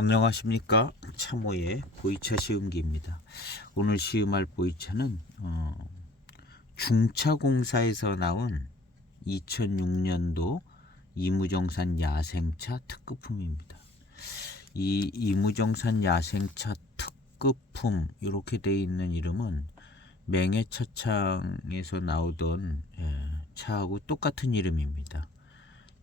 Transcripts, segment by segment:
안녕하십니까. 참호의 보이차 시음기입니다. 오늘 시음할 보이차는 중차공사에서 나온 2006년도 이무정산 야생차 특급품입니다. 이 이무정산 야생차 특급품 이렇게 되어 있는 이름은 맹해차창에서 나오던 차하고 똑같은 이름입니다.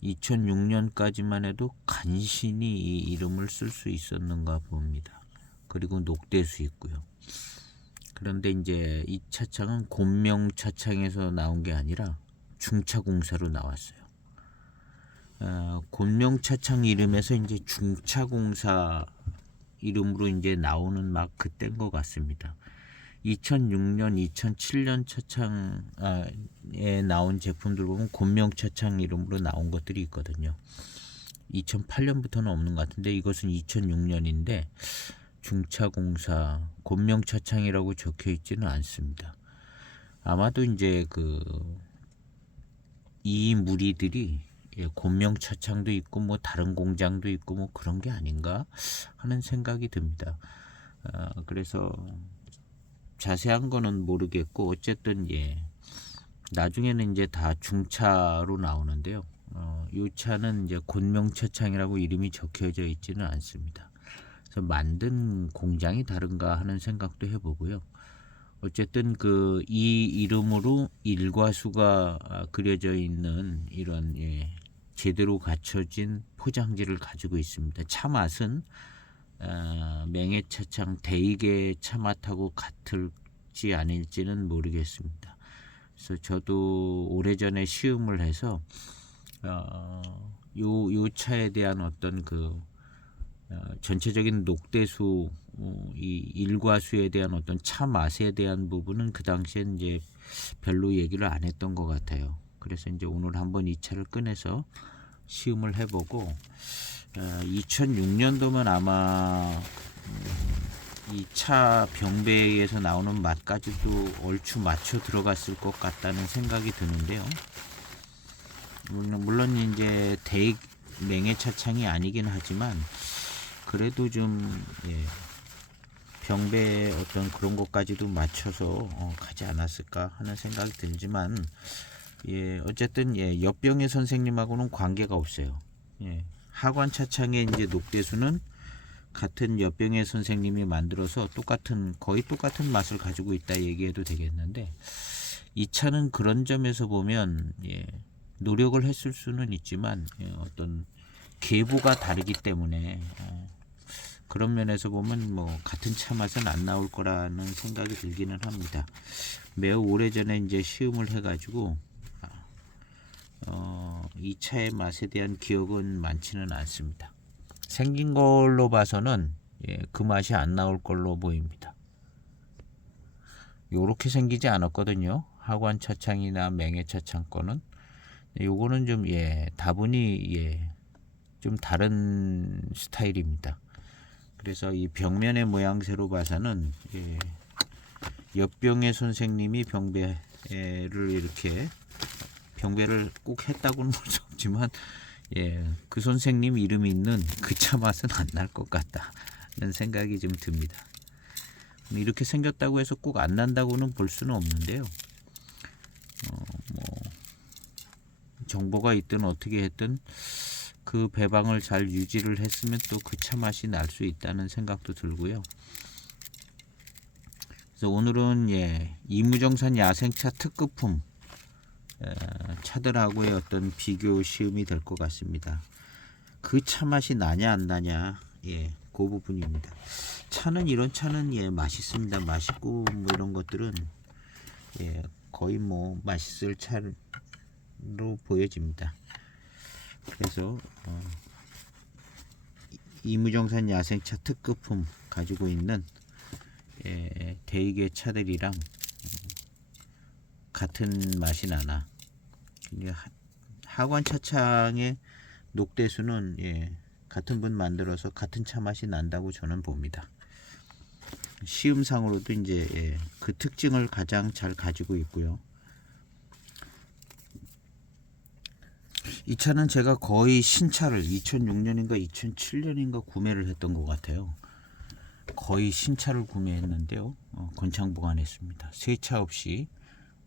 2006년까지만 해도 간신히 이 이름을 쓸 수 있었는가 봅니다. 그리고 녹대수 있고요. 그런데 이제 이 차창은 곤명차창에서 나온 게 아니라 중차공사로 나왔어요. 곤명차창 이름에서 이제 중차공사 이름으로 이제 나오는 막 그때인 것 같습니다. 2006년, 2007년 차창에 나온 제품들 보면 곤명차창 이름으로 나온 것들이 있거든요. 2008년부터는 없는 것 같은데 이것은 2006년인데 중차공사 곤명차창이라고 적혀 있지는 않습니다. 아마도 이제 이 무리들이 곤명차창도 있고 뭐 다른 공장도 있고 뭐 그런 게 아닌가 하는 생각이 듭니다. 그래서 자세한 거는 모르겠고 어쨌든 나중에는 이제 다 중차로 나오는데요. 이 차는 이제 곤명차창이라고 이름이 적혀져 있지는 않습니다. 그래서 만든 공장이 다른가 하는 생각도 해보고요. 어쨌든 이 이름으로 일과수가 그려져 있는 이런 제대로 갖춰진 포장지를 가지고 있습니다. 차 맛은 맹해차창 대이게 차 맛하고 같을지 아닐지는 모르겠습니다. 그래서 저도 오래전에 시음을 해서 요 차에 대한 어떤 전체적인 녹대수 이 일과수에 대한 어떤 차 맛에 대한 부분은 그 당시엔 이제 별로 얘기를 안 했던 것 같아요. 그래서 이제 오늘 한번 이 차를 꺼내서 시음을 해보고 2006년도면 아마 이 차 병배에서 나오는 맛까지도 얼추 맞춰 들어갔을 것 같다는 생각이 드는데요. 물론 이제 맹해차창이 아니긴 하지만 그래도 좀 병배 어떤 그런 것까지도 맞춰서 가지 않았을까 하는 생각이 들지만 어쨌든 옆병의 선생님하고는 관계가 없어요. 하관 차창의 이제 녹대수는 같은 옆병의 선생님이 만들어서 거의 똑같은 맛을 가지고 있다 얘기해도 되겠는데 이 차는 그런 점에서 보면 노력을 했을 수는 있지만 어떤 계보가 다르기 때문에 그런 면에서 보면 뭐 같은 차 맛은 안 나올 거라는 생각이 들기는 합니다. 매우 오래전에 이제 시음을 해가지고 이 차의 맛에 대한 기억은 많지는 않습니다. 생긴 걸로 봐서는 그 맛이 안 나올 걸로 보입니다. 요렇게 생기지 않았거든요. 하관 차창이나 맹해 차창 거는 요거는 좀 다분히 좀 다른 스타일입니다. 그래서 이 벽면의 모양새로 봐서는 옆병의 선생님이 병배를 이렇게 병배를 꼭 했다고는 볼 수 없지만 그 선생님 이름이 있는 그 차 맛은 안 날 것 같다는 생각이 좀 듭니다. 이렇게 생겼다고 해서 꼭 안 난다고는 볼 수는 없는데요. 뭐 정보가 있든 어떻게 했든 그 배방을 잘 유지를 했으면 또 그 차 맛이 날 수 있다는 생각도 들고요. 그래서 오늘은 이무정산 야생차 특급품 차들하고의 어떤 비교 시음이 될 것 같습니다. 그 차 맛이 나냐 안 나냐 그 부분입니다. 이런 차는 맛있습니다. 맛있고 뭐 이런 것들은 거의 뭐 맛있을 차로 보여집니다. 그래서 이무정산 야생차 특급품 가지고 있는 대익의 차들이랑 같은 맛이 나나 하관 차창의 녹대수는 같은 분 만들어서 같은 차 맛이 난다고 저는 봅니다. 시음상으로도 이제 그 특징을 가장 잘 가지고 있고요. 이 차는 제가 거의 신차를 2006년인가 2007년인가 구매를 했던 것 같아요. 거의 신차를 구매했는데요. 건창 보관했습니다. 세차 없이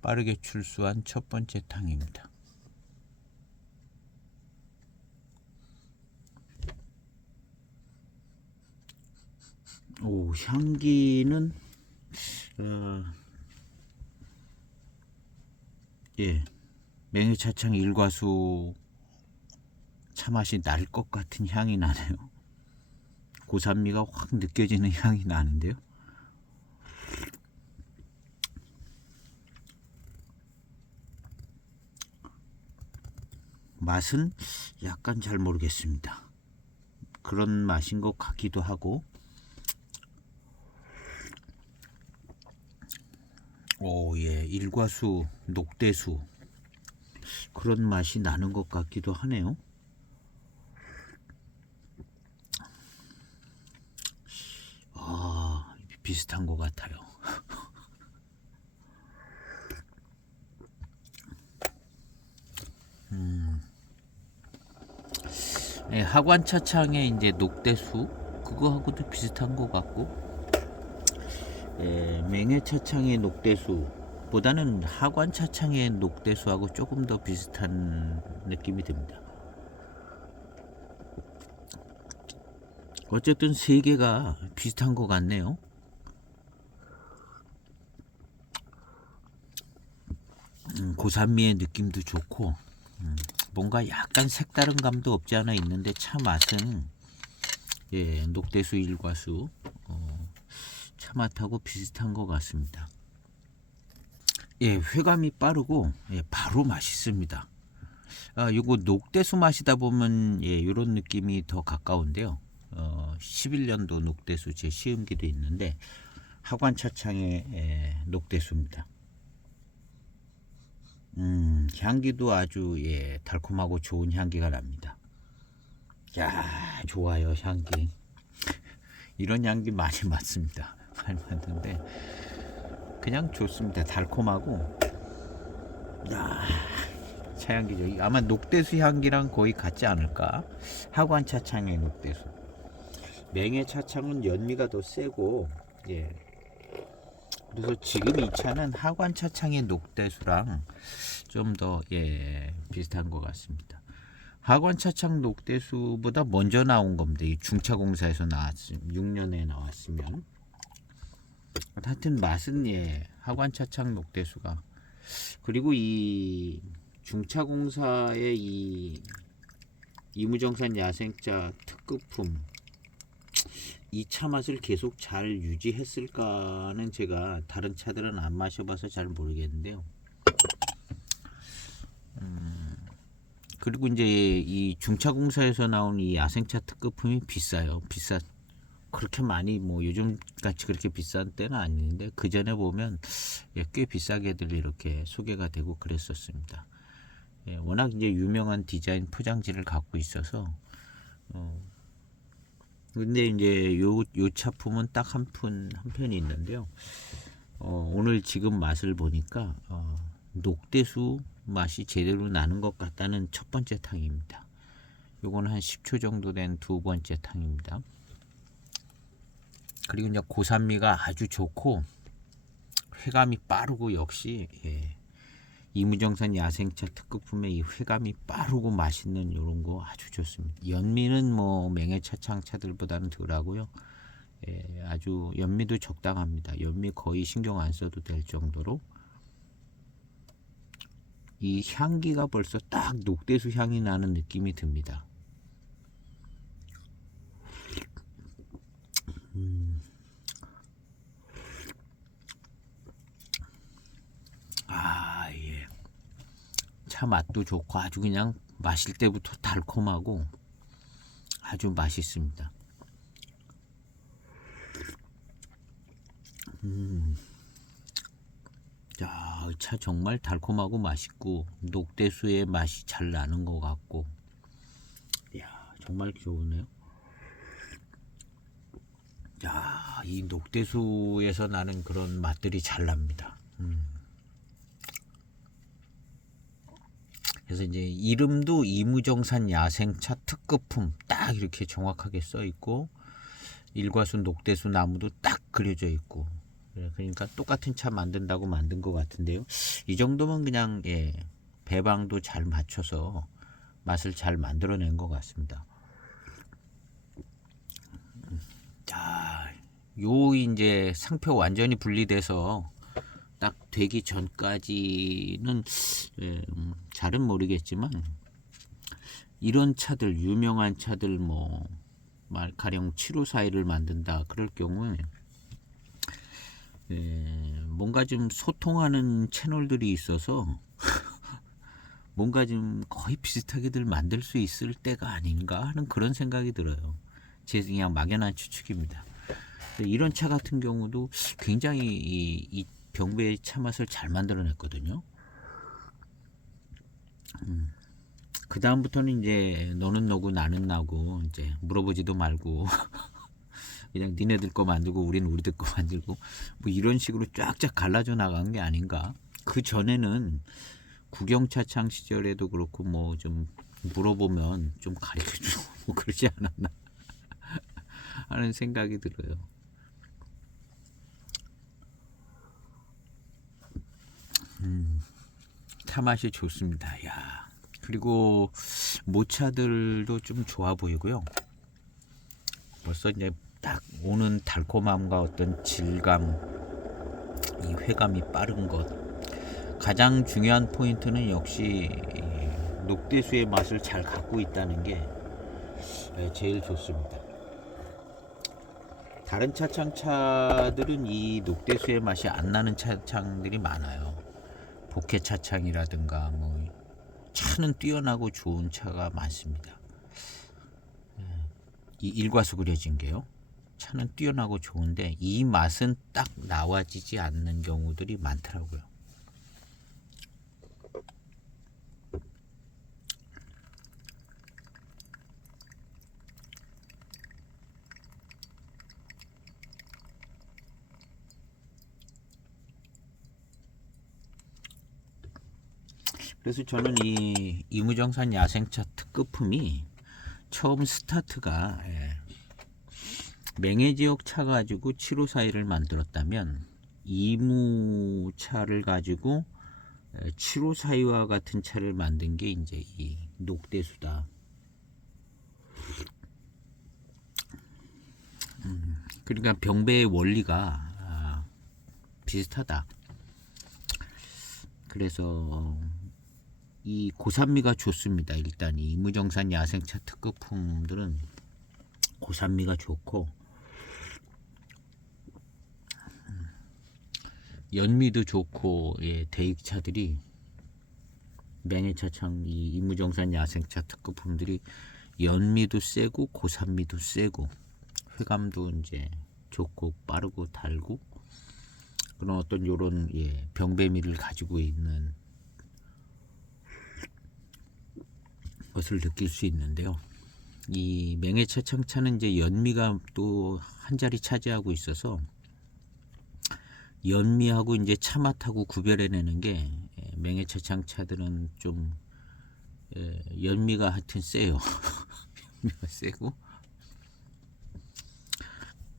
빠르게 출수한 첫 번째 탕입니다. 오, 향기는 예, 맹유차창 일과수 차 맛이 날 것 같은 향이 나네요. 고산미가 확 느껴지는 향이 나는데요. 맛은 약간 잘 모르겠습니다. 그런 맛인 것 같기도 하고. 오, 예, 일과수, 녹대수 그런 맛이 나는 것 같기도 하네요. 아, 비슷한 것 같아요. 예, 하관차창의 이제 녹대수 그거하고도 비슷한 것 같고, 예, 맹해차창의 녹대수보다는 하관차창의 녹대수하고 조금 더 비슷한 느낌이 듭니다. 어쨌든 세 개가 비슷한 것 같네요. 고산미의 느낌도 좋고, 뭔가 약간 색다른 감도 없지 않아 있는데 차 맛은 예, 녹대수 일과수 차 맛하고 비슷한 것 같습니다. 예, 회감이 빠르고 예, 바로 맛있습니다. 요거 녹대수 마시다 보면 예, 이런 느낌이 더 가까운데요. 11년도 녹대수 제 시음기도 있는데 하관차창의 예, 녹대수입니다. 향기도 아주 예, 달콤하고 좋은 향기가 납니다. 야, 좋아요, 향기. 이런 향기 많이 맡습니다. 많이 맡는데 그냥 좋습니다. 달콤하고, 야, 차 향기죠. 아마 녹대수 향기랑 거의 같지 않을까? 하관 차창의 녹대수. 맹의 차창은 연미가 더 세고, 예. 그래서 지금 이 차는 하관 차창의 녹대수랑 좀 더 예, 비슷한 것 같습니다. 하관 차창 녹대수보다 먼저 나온 겁니다. 이 중차공사에서 나왔으면 6년에 나왔으면. 하여튼 맛은 예, 하관 차창 녹대수가. 그리고 이 중차공사의 이 이무정산 야생차 특급품 이 차 맛을 계속 잘 유지했을까는 제가 다른 차들은 안 마셔봐서 잘 모르겠는데요. 그리고 이제 이 중차공사에서 나온 이 야생차 특급품이 비싸요. 그렇게 많이 뭐 요즘 같이 그렇게 비싼 때는 아닌데 그 전에 보면 예, 꽤 비싸게들 이렇게 소개가 되고 그랬었습니다. 예, 워낙 이제 유명한 디자인 포장지를 갖고 있어서 근데 이제 요 차품은 딱 한 편이 있는데요. 오늘 지금 맛을 보니까 녹대수 맛이 제대로 나는 것 같다는 첫 번째 탕입니다. 요거는 한 10초 정도 된 두 번째 탕입니다. 그리고 이제 고산미가 아주 좋고 회감이 빠르고 역시 예, 이무정산 야생차 특급품의 이 회감이 빠르고 맛있는 이런 거 아주 좋습니다. 연미는 뭐 맹해차창 차들보다는 덜하고요. 예, 아주 연미도 적당합니다. 연미 거의 신경 안 써도 될 정도로 이 향기가 벌써 딱 녹대수 향이 나는 느낌이 듭니다. 아, 예. 차 맛도 좋고 아주 그냥 마실 때부터 달콤하고 아주 맛있습니다. 야, 차 정말 달콤하고 맛있고 녹대수의 맛이 잘 나는 것 같고, 야, 정말 좋으네요. 야, 이 녹대수에서 나는 그런 맛들이 잘 납니다. 그래서 그래서 이제 이름도 이무정산 야생차 특급품 딱 이렇게 정확하게 써 있고, 일과수 녹대수 나무도 딱 그려져 있고, 그러니까 똑같은 차 만든다고 만든 것 같은데요. 이 정도면 그냥 배방도 잘 맞춰서 맛을 잘 만들어낸 것 같습니다. 자, 요 이제 상표 완전히 분리돼서 딱 되기 전까지는 잘은 모르겠지만, 이런 차들, 유명한 차들 뭐 가령 754를 만든다 그럴 경우에 뭔가 좀 소통하는 채널들이 있어서 뭔가 좀 거의 비슷하게들 만들 수 있을 때가 아닌가 하는 그런 생각이 들어요. 제 그냥 막연한 추측입니다. 이런 차 같은 경우도 굉장히 이 병배의 차 맛을 잘 만들어냈거든요. 그 다음부터는 이제 너는 너고 나는 나고 이제 물어보지도 말고 그냥 니네들 거 만들고 우리는 우리들 거 만들고 뭐 이런 식으로 쫙쫙 갈라져 나간 게 아닌가. 그 전에는 구경차창 시절에도 그렇고 뭐 좀 물어보면 좀 가르쳐주고 뭐 그러지 않았나 하는 생각이 들어요. 차 맛이 좋습니다. 야, 그리고 모차들도 좀 좋아 보이고요. 벌써 이제 딱 오는 달콤함과 어떤 질감, 이 회감이 빠른 것. 가장 중요한 포인트는 역시 녹대수의 맛을 잘 갖고 있다는 게 제일 좋습니다. 다른 차창차들은 이 녹대수의 맛이 안 나는 차창들이 많아요. 복회 차창이라든가 뭐 차는 뛰어나고 좋은 차가 많습니다. 이 일과수 그려진 게요. 차는 뛰어나고 좋은데 이 맛은 딱 나와지지 않는 경우들이 많더라고요. 그래서 저는 이 이무정산 야생차 특급품이 처음 스타트가 맹해지역 차 가지고 754를 만들었다면 이무차를 가지고 754와 같은 차를 만든 게 이제 이 녹대수다. 그러니까 병배의 원리가 비슷하다. 그래서 이 고산미가 좋습니다. 일단 이 이무정산 야생차 특급품들은 고산미가 좋고 연미도 좋고 대익차들이 맹해차창 이 이무정산 야생차 특급품들이 연미도 세고 고산미도 세고 회감도 이제 좋고 빠르고 달고 그런 어떤 요런 병배미를 가지고 있는 것을 느낄 수 있는데요. 이 맹해차창차는 이제 연미가 또 한 자리 차지하고 있어서 연미하고 이제 차맛하고 구별해내는 게 맹해차창차들은 좀 연미가 하여튼 세요. 연미가 세고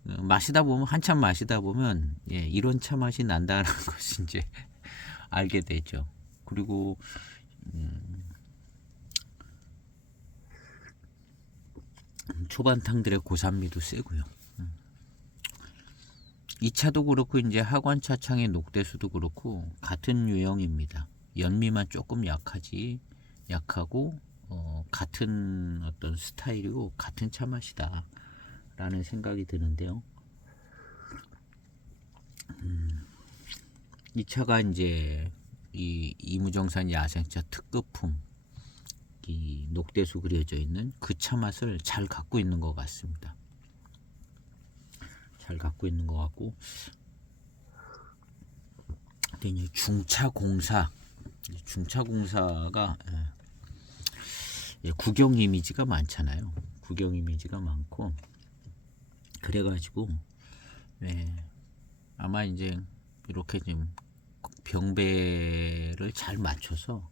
마시다 보면 한참 마시다 보면 이런 차 맛이 난다는 것을 이제 알게 되죠. 그리고 초반탕들의 고산미도 세고요. 이 차도 그렇고 이제 하관차창의 녹대수도 그렇고 같은 유형입니다. 연미만 조금 약하고 같은 어떤 스타일이고 같은 차 맛이다 라는 생각이 드는데요. 이 차가 이제 이 이무정산 야생차 특급품 이 녹대수 그려져 있는 그 차 맛을 잘 갖고 있는 것 같습니다. 잘 갖고 있는 것 같고, 근데 이제 중차공사가 국영 이미지가 많잖아요. 국영 이미지가 많고 그래가지고 아마 이제 이렇게 좀 병배를 잘 맞춰서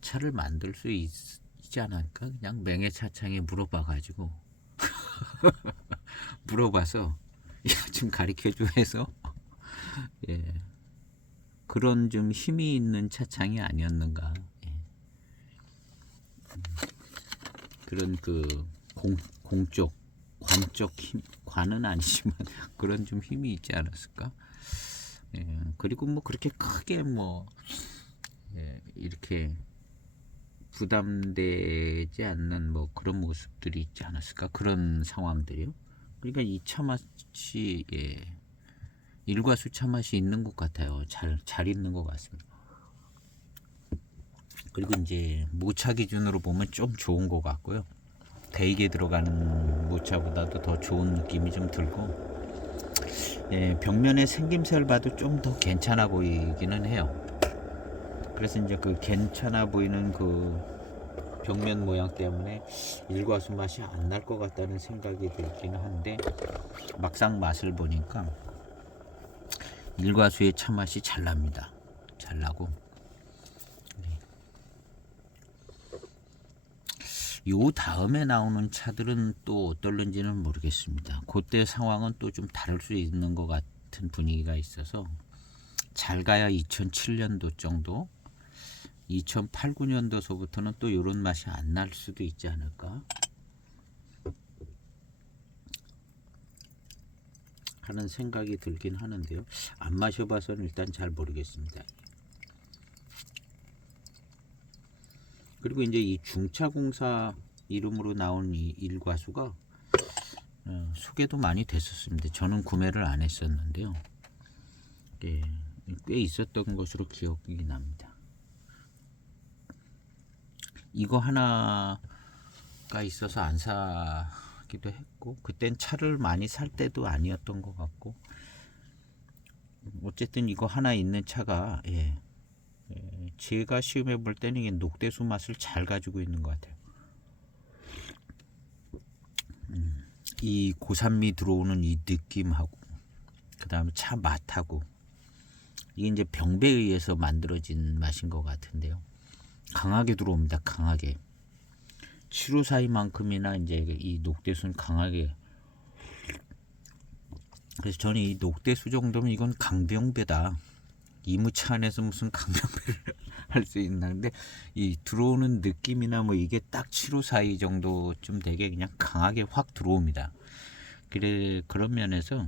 차를 만들 수 있지 않을까? 그냥 맹해차창에 물어봐가지고 물어봐서 야, 좀 가르쳐줘 해서 예, 그런 좀 힘이 있는 차창이 아니었는가. 예. 그런 그 공쪽 관쪽 힘, 관은 아니지만 그런 좀 힘이 있지 않았을까. 예, 그리고 뭐 그렇게 크게 뭐 예, 이렇게 부담되지 않는 뭐 그런 모습들이 있지 않았을까, 그런 상황들이요. 그러니까 이 차 맛이 예, 일과수 차 맛이 있는 것 같아요. 잘 있는 것 같습니다. 그리고 이제 모차 기준으로 보면 좀 좋은 것 같고요. 대익에 들어가는 모차보다도 더 좋은 느낌이 좀 들고, 예, 벽면의 생김새를 봐도 좀 더 괜찮아 보이기는 해요. 그래서 이제 그 괜찮아 보이는 그 벽면 모양 때문에 일과수 맛이 안 날 것 같다는 생각이 들기는 한데, 막상 맛을 보니까 일과수의 차 맛이 잘 납니다. 잘 나고, 요 다음에 나오는 차들은 또 어떨는지는 모르겠습니다. 그때 상황은 또 좀 다를 수 있는 것 같은 분위기가 있어서, 잘 가야 2007년도 정도, 2008, 9년도서부터는 또 이런 맛이 안 날 수도 있지 않을까 하는 생각이 들긴 하는데요. 안 마셔봐서는 일단 잘 모르겠습니다. 그리고 이제 이 중차공사 이름으로 나온 이 일과수가 소개도 많이 됐었습니다. 저는 구매를 안 했었는데요. 예, 꽤 있었던 것으로 기억이 납니다. 이거 하나가 있어서 안 사기도 했고, 그땐 차를 많이 살 때도 아니었던 것 같고, 어쨌든 이거 하나 있는 차가 예, 제가 시음해 볼 때는 이게 녹대수 맛을 잘 가지고 있는 것 같아요. 이 고산미 들어오는 이 느낌하고, 그 다음에 차 맛하고, 이게 이제 병배에 의해서 만들어진 맛인 것 같은데요. 강하게 들어옵니다. 강하게. 754만큼이나 이제 이 녹대수는 강하게. 그래서 저는 이 녹대수 정도면 이건 강병배다. 이무차 안에서 무슨 강병배를 할 수 있나. 근데 이 들어오는 느낌이나 뭐 이게 딱 754 정도쯤 되게 그냥 강하게 확 들어옵니다. 그런 면에서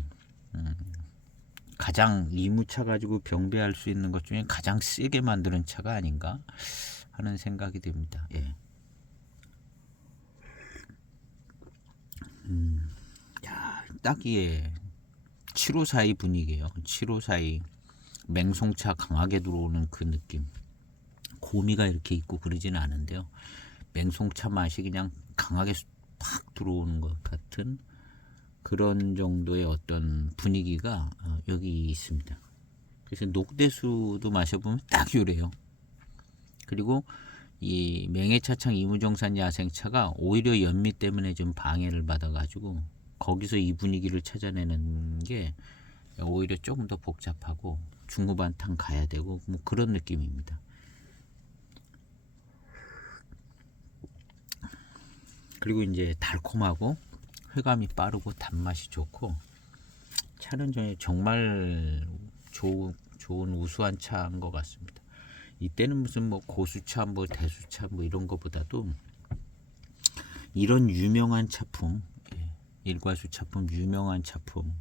가장 이무차 가지고 병배할 수 있는 것 중에 가장 세게 만드는 차가 아닌가 하는 생각이 듭니다. 예. 딱 예, 7542 분위기예요. 7542 맹송차 강하게 들어오는 그 느낌. 고미가 이렇게 있고 그러지는 않은데요. 맹송차 맛이 그냥 강하게 팍 들어오는 것 같은 그런 정도의 어떤 분위기가 여기 있습니다. 그래서 녹대수도 마셔보면 딱 요래요. 그리고 이 맹해차창 이무정산 야생차가 오히려 연미 때문에 좀 방해를 받아가지고 거기서 이 분위기를 찾아내는 게 오히려 조금 더 복잡하고 중후반탕 가야 되고 뭐 그런 느낌입니다. 그리고 이제 달콤하고 회감이 빠르고 단맛이 좋고, 차는 정말 좋은 우수한 차인 것 같습니다. 이때는 무슨 뭐 고수차, 뭐 대수차, 뭐 이런 거보다도 이런 유명한 차품, 일과수 차품, 유명한 차품,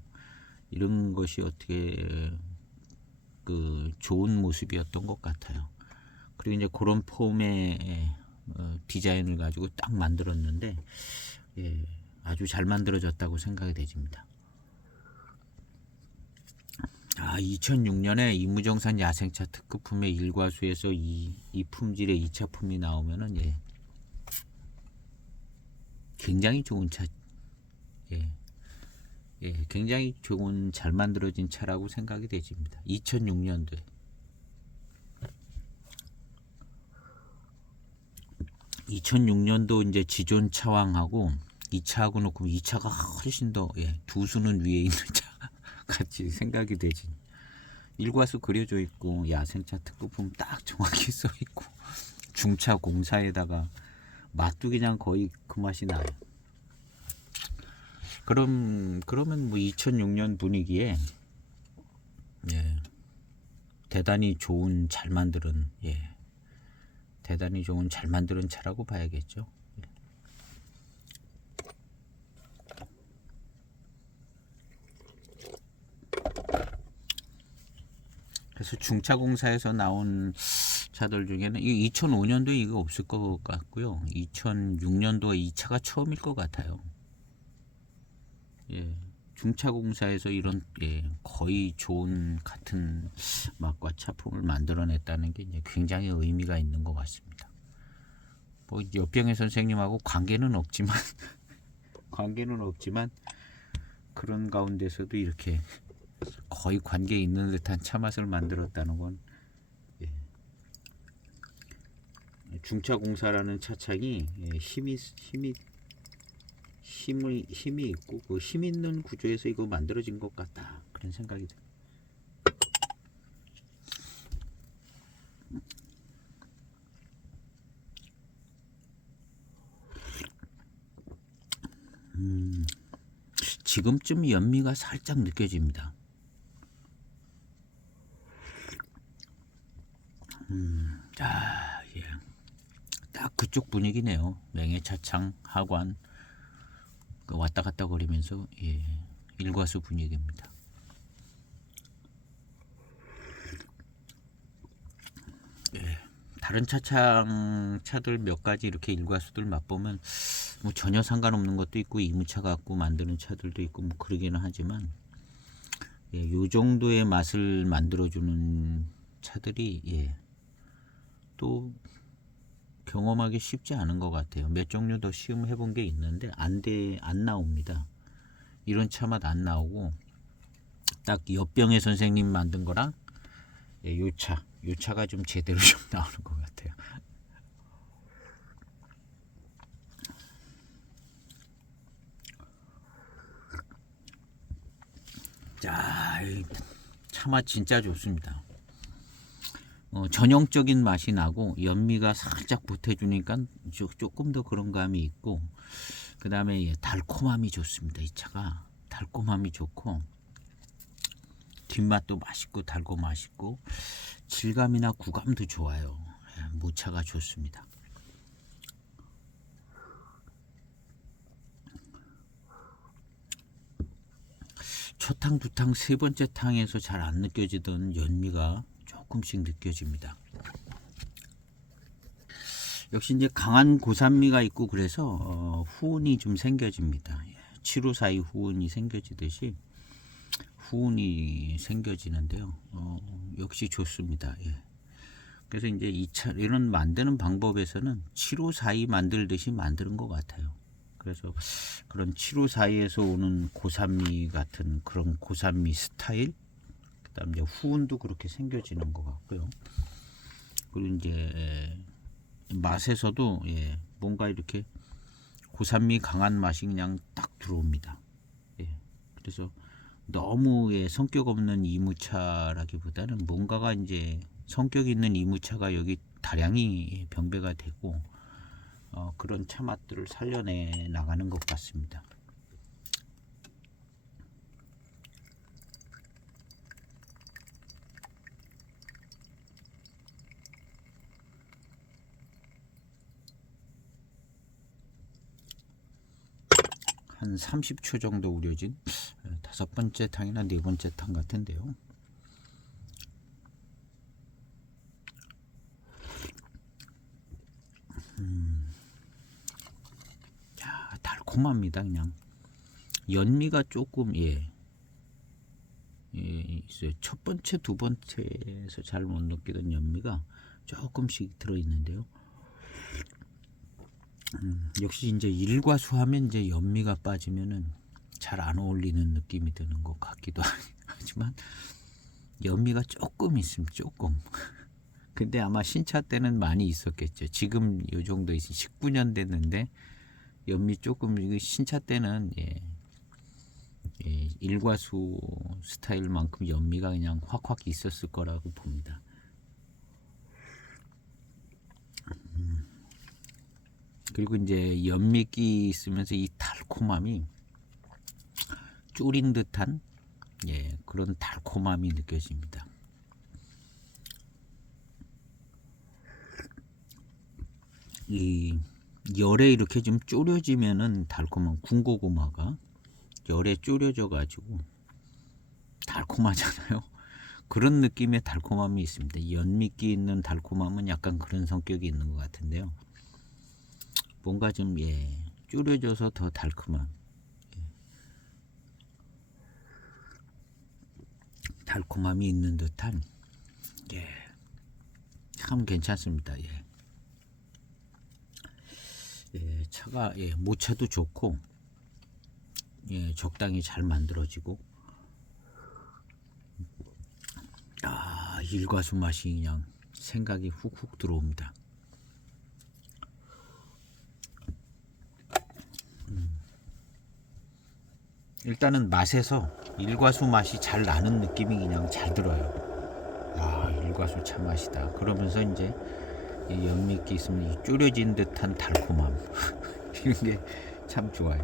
이런 것이 어떻게 그 좋은 모습이었던 것 같아요. 그리고 이제 그런 폼의 디자인을 가지고 딱 만들었는데, 예, 아주 잘 만들어졌다고 생각이 되집니다. 2006년에 이무정산 야생차 특급품의 일과수에서 이 품질의 2차품이 나오면은 예, 굉장히 좋은 차, 예, 굉장히 좋은 잘 만들어진 차라고 생각이 되집니다. 2006년도에. 2006년도 이제 지존 차왕하고 이 차하고 놓고 이 차가 훨씬 더 두 수는 위에 있는 차 같이 생각이 되지. 일과수 그려져 있고 야생차 특급품 딱 정확히 써 있고 중차 공사에다가 맛도 그냥 거의 그 맛이 나요. 그러면 뭐 2006년 분위기에 예, 대단히 좋은 잘 만드는 대단히 좋은 잘 만드는 차라고 봐야겠죠. 그래서 중차 공사에서 나온 차들 중에는 2005년도에 이거 없을 것 같고요. 2006년도에 이 차가 처음일 것 같아요. 예, 중차 공사에서 이런 거의 좋은 같은 맛과 차품을 만들어냈다는 게 이제 굉장히 의미가 있는 것 같습니다. 뭐 옆병의 선생님하고 관계는 없지만 그런 가운데서도 이렇게 거의 관계 있는 듯한 차 맛을 만들었다는 건 중차 공사라는 차창이 힘이 있고 그 힘 있는 구조에서 이거 만들어진 것 같다 그런 생각이 듭니다. 지금쯤 연미가 살짝 느껴집니다. 딱 그쪽 분위기네요. 맹해차창 하관 왔다 갔다 거리면서 일과수 분위기입니다. 다른 차들 몇 가지 이렇게 일과수들 맛보면 뭐 전혀 상관없는 것도 있고 이무차 갖고 만드는 차들도 있고 뭐 그러기는 하지만 요 정도의 맛을 만들어주는 차들이 또 경험하기 쉽지 않은 것 같아요. 몇 종류 더 시음해 본 게 있는데 안 나옵니다. 이런 차 맛 안 나오고 딱 옆병의 선생님 만든 거랑 요 차가 좀 제대로 좀 나오는 것 같아요. 자, 차 맛 진짜 좋습니다. 전형적인 맛이 나고 연미가 살짝 보태주니까 조금 더 그런 감이 있고 그 다음에 달콤함이 좋습니다. 이 차가 달콤함이 좋고 뒷맛도 맛있고 달고 맛있고 질감이나 구감도 좋아요. 모차가 좋습니다. 초탕, 두탕, 세 번째 탕에서 잘 안 느껴지던 연미가 조금씩 느껴집니다. 역시 이제 강한 고산미가 있고 그래서 후운이 좀 생겨집니다. 754이 후운이 생겨지듯이 후운이 생겨지는데요. 역시 좋습니다. 그래서 이제 이 차 이런 만드는 방법에서는 7542 만들듯이 만드는 것 같아요. 그래서 그런 7542에서 오는 고산미 같은 그런 고산미 스타일, 그다음 이제 후운도 그렇게 생겨지는 것 같고요. 그리고 이제 맛에서도 뭔가 이렇게 고산미 강한 맛이 그냥 딱 들어옵니다. 그래서 너무 성격 없는 이무차라기보다는 뭔가가 이제 성격 있는 이무차가 여기 다량이 병배가 되고 그런 차 맛들을 살려내 나가는 것 같습니다. 한 30초 정도 우려진 다섯 번째 탕이나 네 번째 탕 같은데요. 달콤합니다. 그냥 연미가 조금 있어요. 첫 번째, 두 번째에서 잘 못 느끼던 연미가 조금씩 들어 있는데요. 역시 이제 일과수 하면 이제 연미가 빠지면은 잘 안 어울리는 느낌이 드는 것 같기도 하지만 연미가 조금 있습니다. 조금. 근데 아마 신차 때는 많이 있었겠죠. 지금 요 정도 19년 됐는데 연미 조금 신차 때는 일과수 스타일만큼 연미가 그냥 확확 있었을 거라고 봅니다. 그리고 이제 연미기 있으면서 이 달콤함이 줄인 듯한 그런 달콤함이 느껴집니다. 이 열에 이렇게 좀 졸여지면은 달콤한 군고구마가 열에 졸여져 가지고 달콤하잖아요. 그런 느낌의 달콤함이 있습니다. 연미기 있는 달콤함은 약간 그런 성격이 있는 것 같은데요. 뭔가 좀 졸여져서 더 달콤한 달콤함이 있는 듯한 참 괜찮습니다. 차가 모차도 좋고 적당히 잘 만들어지고 일과수 맛이 그냥 생각이 훅훅 들어옵니다. 일단은 맛에서 일과수 맛이 잘 나는 느낌이 그냥 잘 들어요. 일과수 차 맛이다. 그러면서 이제 이 연미기 있으면 이 졸여진 듯한 달콤함 이런 게 참 좋아요.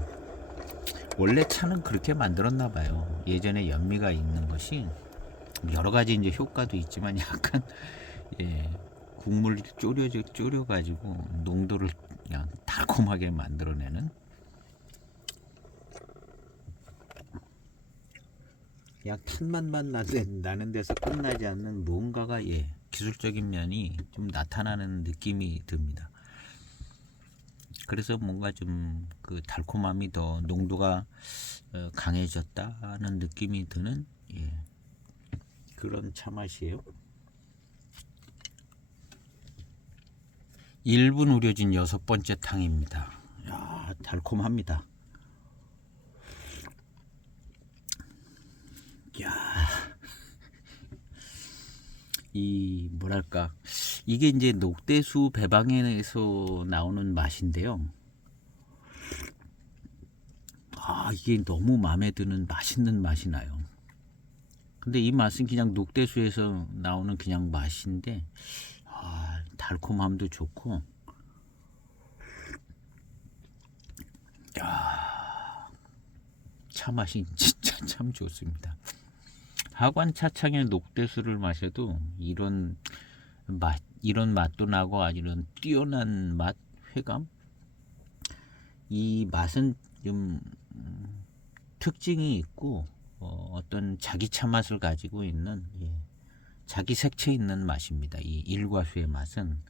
원래 차는 그렇게 만들었나 봐요. 예전에 연미가 있는 것이 여러 가지 이제 효과도 있지만 약간 국물이 졸여 가지고 농도를 그냥 달콤하게 만들어내는 그냥 탄맛만 나는 데서 끝나지 않는 뭔가가 기술적인 면이 좀 나타나는 느낌이 듭니다. 그래서 뭔가 좀 그 달콤함이 더 농도가 강해졌다는 느낌이 드는 그런 차 맛이에요. 1분 우려진 6번째 탕입니다. 달콤합니다. 이 뭐랄까, 이게 이제 녹대수 배방에서 나오는 맛인데요. 이게 너무 마음에 드는 맛있는 맛이 나요. 근데 이 맛은 그냥 녹대수에서 나오는 그냥 맛인데 달콤함도 좋고 차 맛이 진짜 참 좋습니다. 하관 차창의 녹대수를 마셔도 이런 맛도 나고 이런 뛰어난 맛, 회감, 이 맛은 좀 특징이 있고 어떤 자기 차 맛을 가지고 있는 자기 색채 있는 맛입니다. 이 일과수의 맛은.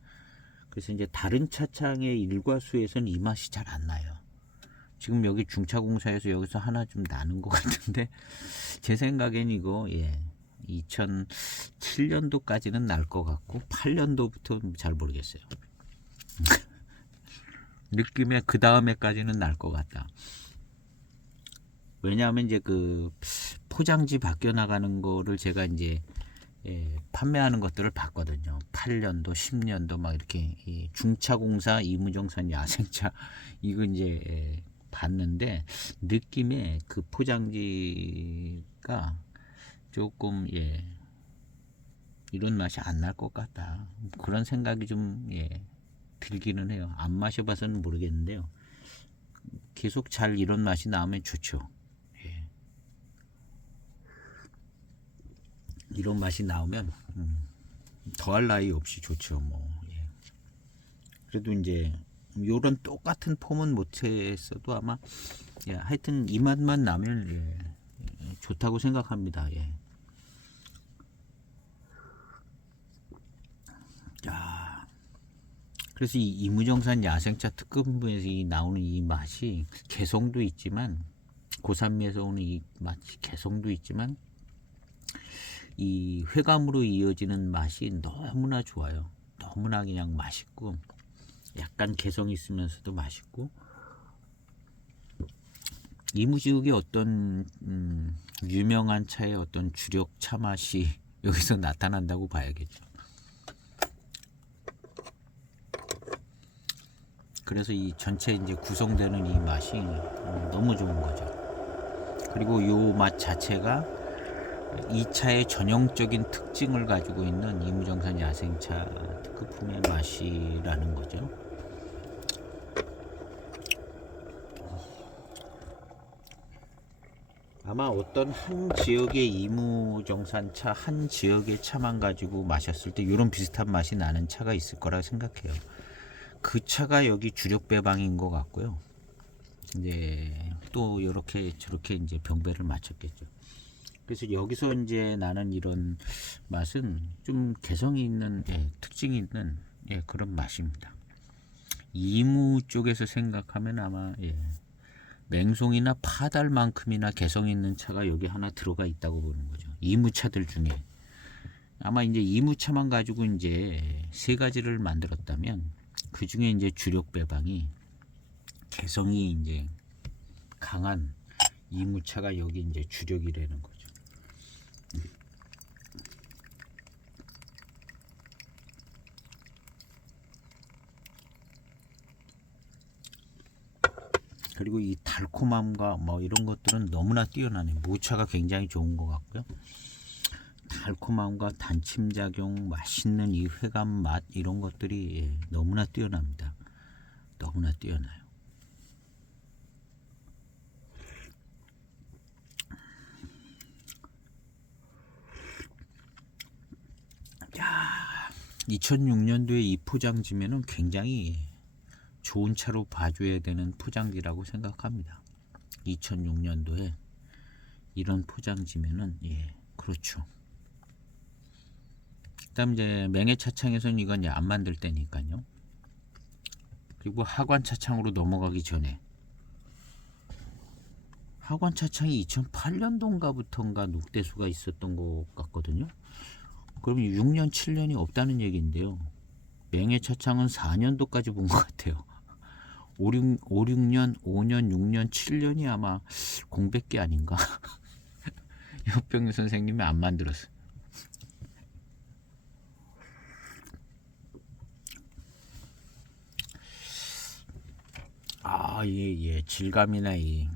그래서 이제 다른 차창의 일과수에서는 이 맛이 잘 안 나요. 지금 여기 중차공사에서 여기서 하나 좀 나는 것 같은데 제 생각엔 이거 2007년도까지는 날 것 같고 8년도부터 잘 모르겠어요. 느낌에 그 다음에까지는 날 것 같다. 왜냐하면 이제 그 포장지 바뀌어 나가는 거를 제가 이제 판매하는 것들을 봤거든요. 8년도, 10년도 막 이렇게 중차공사 이무정산 야생차 이거 이제 봤는데 느낌에 그 포장지가 조금 이런 맛이 안 날 것 같다. 그런 생각이 좀 들기는 해요. 안 마셔봐서는 모르겠는데요. 계속 잘 이런 맛이 나오면 좋죠. 이런 맛이 나오면 더할 나위 없이 좋죠. 그래도 이제 요런 똑같은 폼은 못했어도 아마 하여튼 이 맛만 나면 좋다고 생각합니다. 그래서 이 이무정산 야생차 특급분에서 나오는 이 맛이 개성도 있지만 고산미에서 오는 이 맛이 개성도 있지만 이 회감으로 이어지는 맛이 너무나 좋아요. 너무나 그냥 맛있고 약간 개성 있으면서도 맛있고 이무지국의 어떤 유명한 차의 어떤 주력 차 맛이 여기서 나타난다고 봐야겠죠. 그래서 이 전체 이제 구성되는 이 맛이 너무 좋은 거죠. 그리고 이 맛 자체가 이 차의 전형적인 특징을 가지고 있는 이무정산 야생차 특급품의 맛이라는 거죠. 아마 어떤 한 지역의 이무정산차 한 지역의 차만 가지고 마셨을 때 이런 비슷한 맛이 나는 차가 있을 거라 생각해요. 그 차가 여기 주력 배방인 것 같고요. 이제 또 이렇게 저렇게 이제 병배를 맞췄겠죠. 그래서 여기서 이제 나는 이런 맛은 좀 개성이 있는, 특징이 있는, 그런 맛입니다. 이무 쪽에서 생각하면 아마, 맹송이나 파달만큼이나 개성 있는 차가 여기 하나 들어가 있다고 보는 거죠. 이무차들 중에 아마 이제 이무차만 가지고 이제 세 가지를 만들었다면 그 중에 이제 주력 배방이 개성이 이제 강한 이무차가 여기 이제 주력이라는 거죠. 그리고 이 달콤함과 뭐 이런 것들은 너무나 뛰어나네요. 무차가 굉장히 좋은 것 같고요. 달콤함과 단침작용, 맛있는 이 회감 맛 이런 것들이 너무나 뛰어납니다. 너무나 뛰어나요. 야, 2006년도에 이 포장지면은 굉장히 좋은 차로 봐줘야 되는 포장지라고 생각합니다. 2006년도에 이런 포장지면은 그렇죠. 그다음 이제 맹해 차창에서는 이건 안 만들 때니까요. 그리고 하관 차창으로 넘어가기 전에 하관 차창이 2008년도인가부터인가 녹대수가 있었던 것 같거든요. 그럼 6년 7년이 없다는 얘기인데요. 맹해 차창은 4년도까지 본 것 같아요. 5, 6년, 5년, 6년, 7년이 아마 공백기 아닌가? 협병유 선생님이 안 만들었어요. 질감이나 이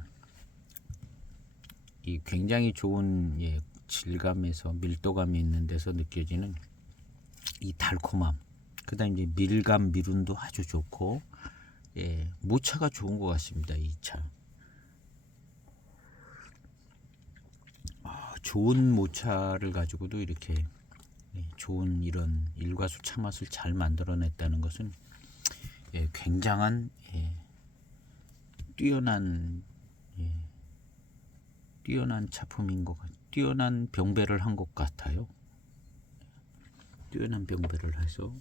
굉장히 좋은 질감에서 밀도감이 있는 데서 느껴지는 이 달콤함. 그다음 이제 밀감, 미룬도 아주 좋고, 모차가 좋은 것 같습니다. 이 차. 좋은 모차를 가지고도 이렇게 좋은 이런 일과수 차 맛을 잘 만들어냈다는 것은 굉장한 뛰어난 차품인 것 같아요. 뛰어난 병배를 한 것 같아요. 뛰어난 병배를 해서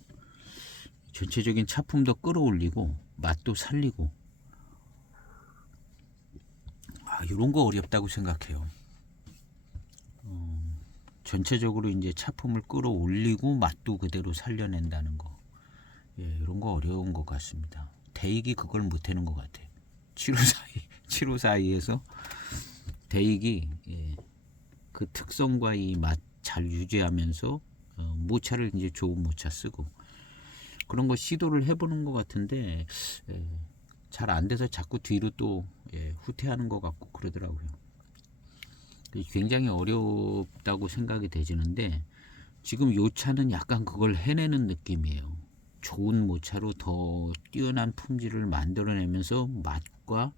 전체적인 차품도 끌어올리고 맛도 살리고, 이런 거 어렵다고 생각해요. 전체적으로 이제 차품을 끌어올리고 맛도 그대로 살려낸다는 거, 이런 거 어려운 것 같습니다. 대익이 그걸 못하는 것 같아요. 754에서 대익이 그 특성과 이 맛 잘 유지하면서 모차를 이제 좋은 모차 쓰고 그런 거 시도를 해보는 것 같은데 잘 안 돼서 자꾸 뒤로 또 후퇴하는 것 같고 그러더라고요. 굉장히 어렵다고 생각이 되지는데 지금 요 차는 약간 그걸 해내는 느낌이에요. 좋은 모차로 더 뛰어난 품질을 만들어내면서 맛과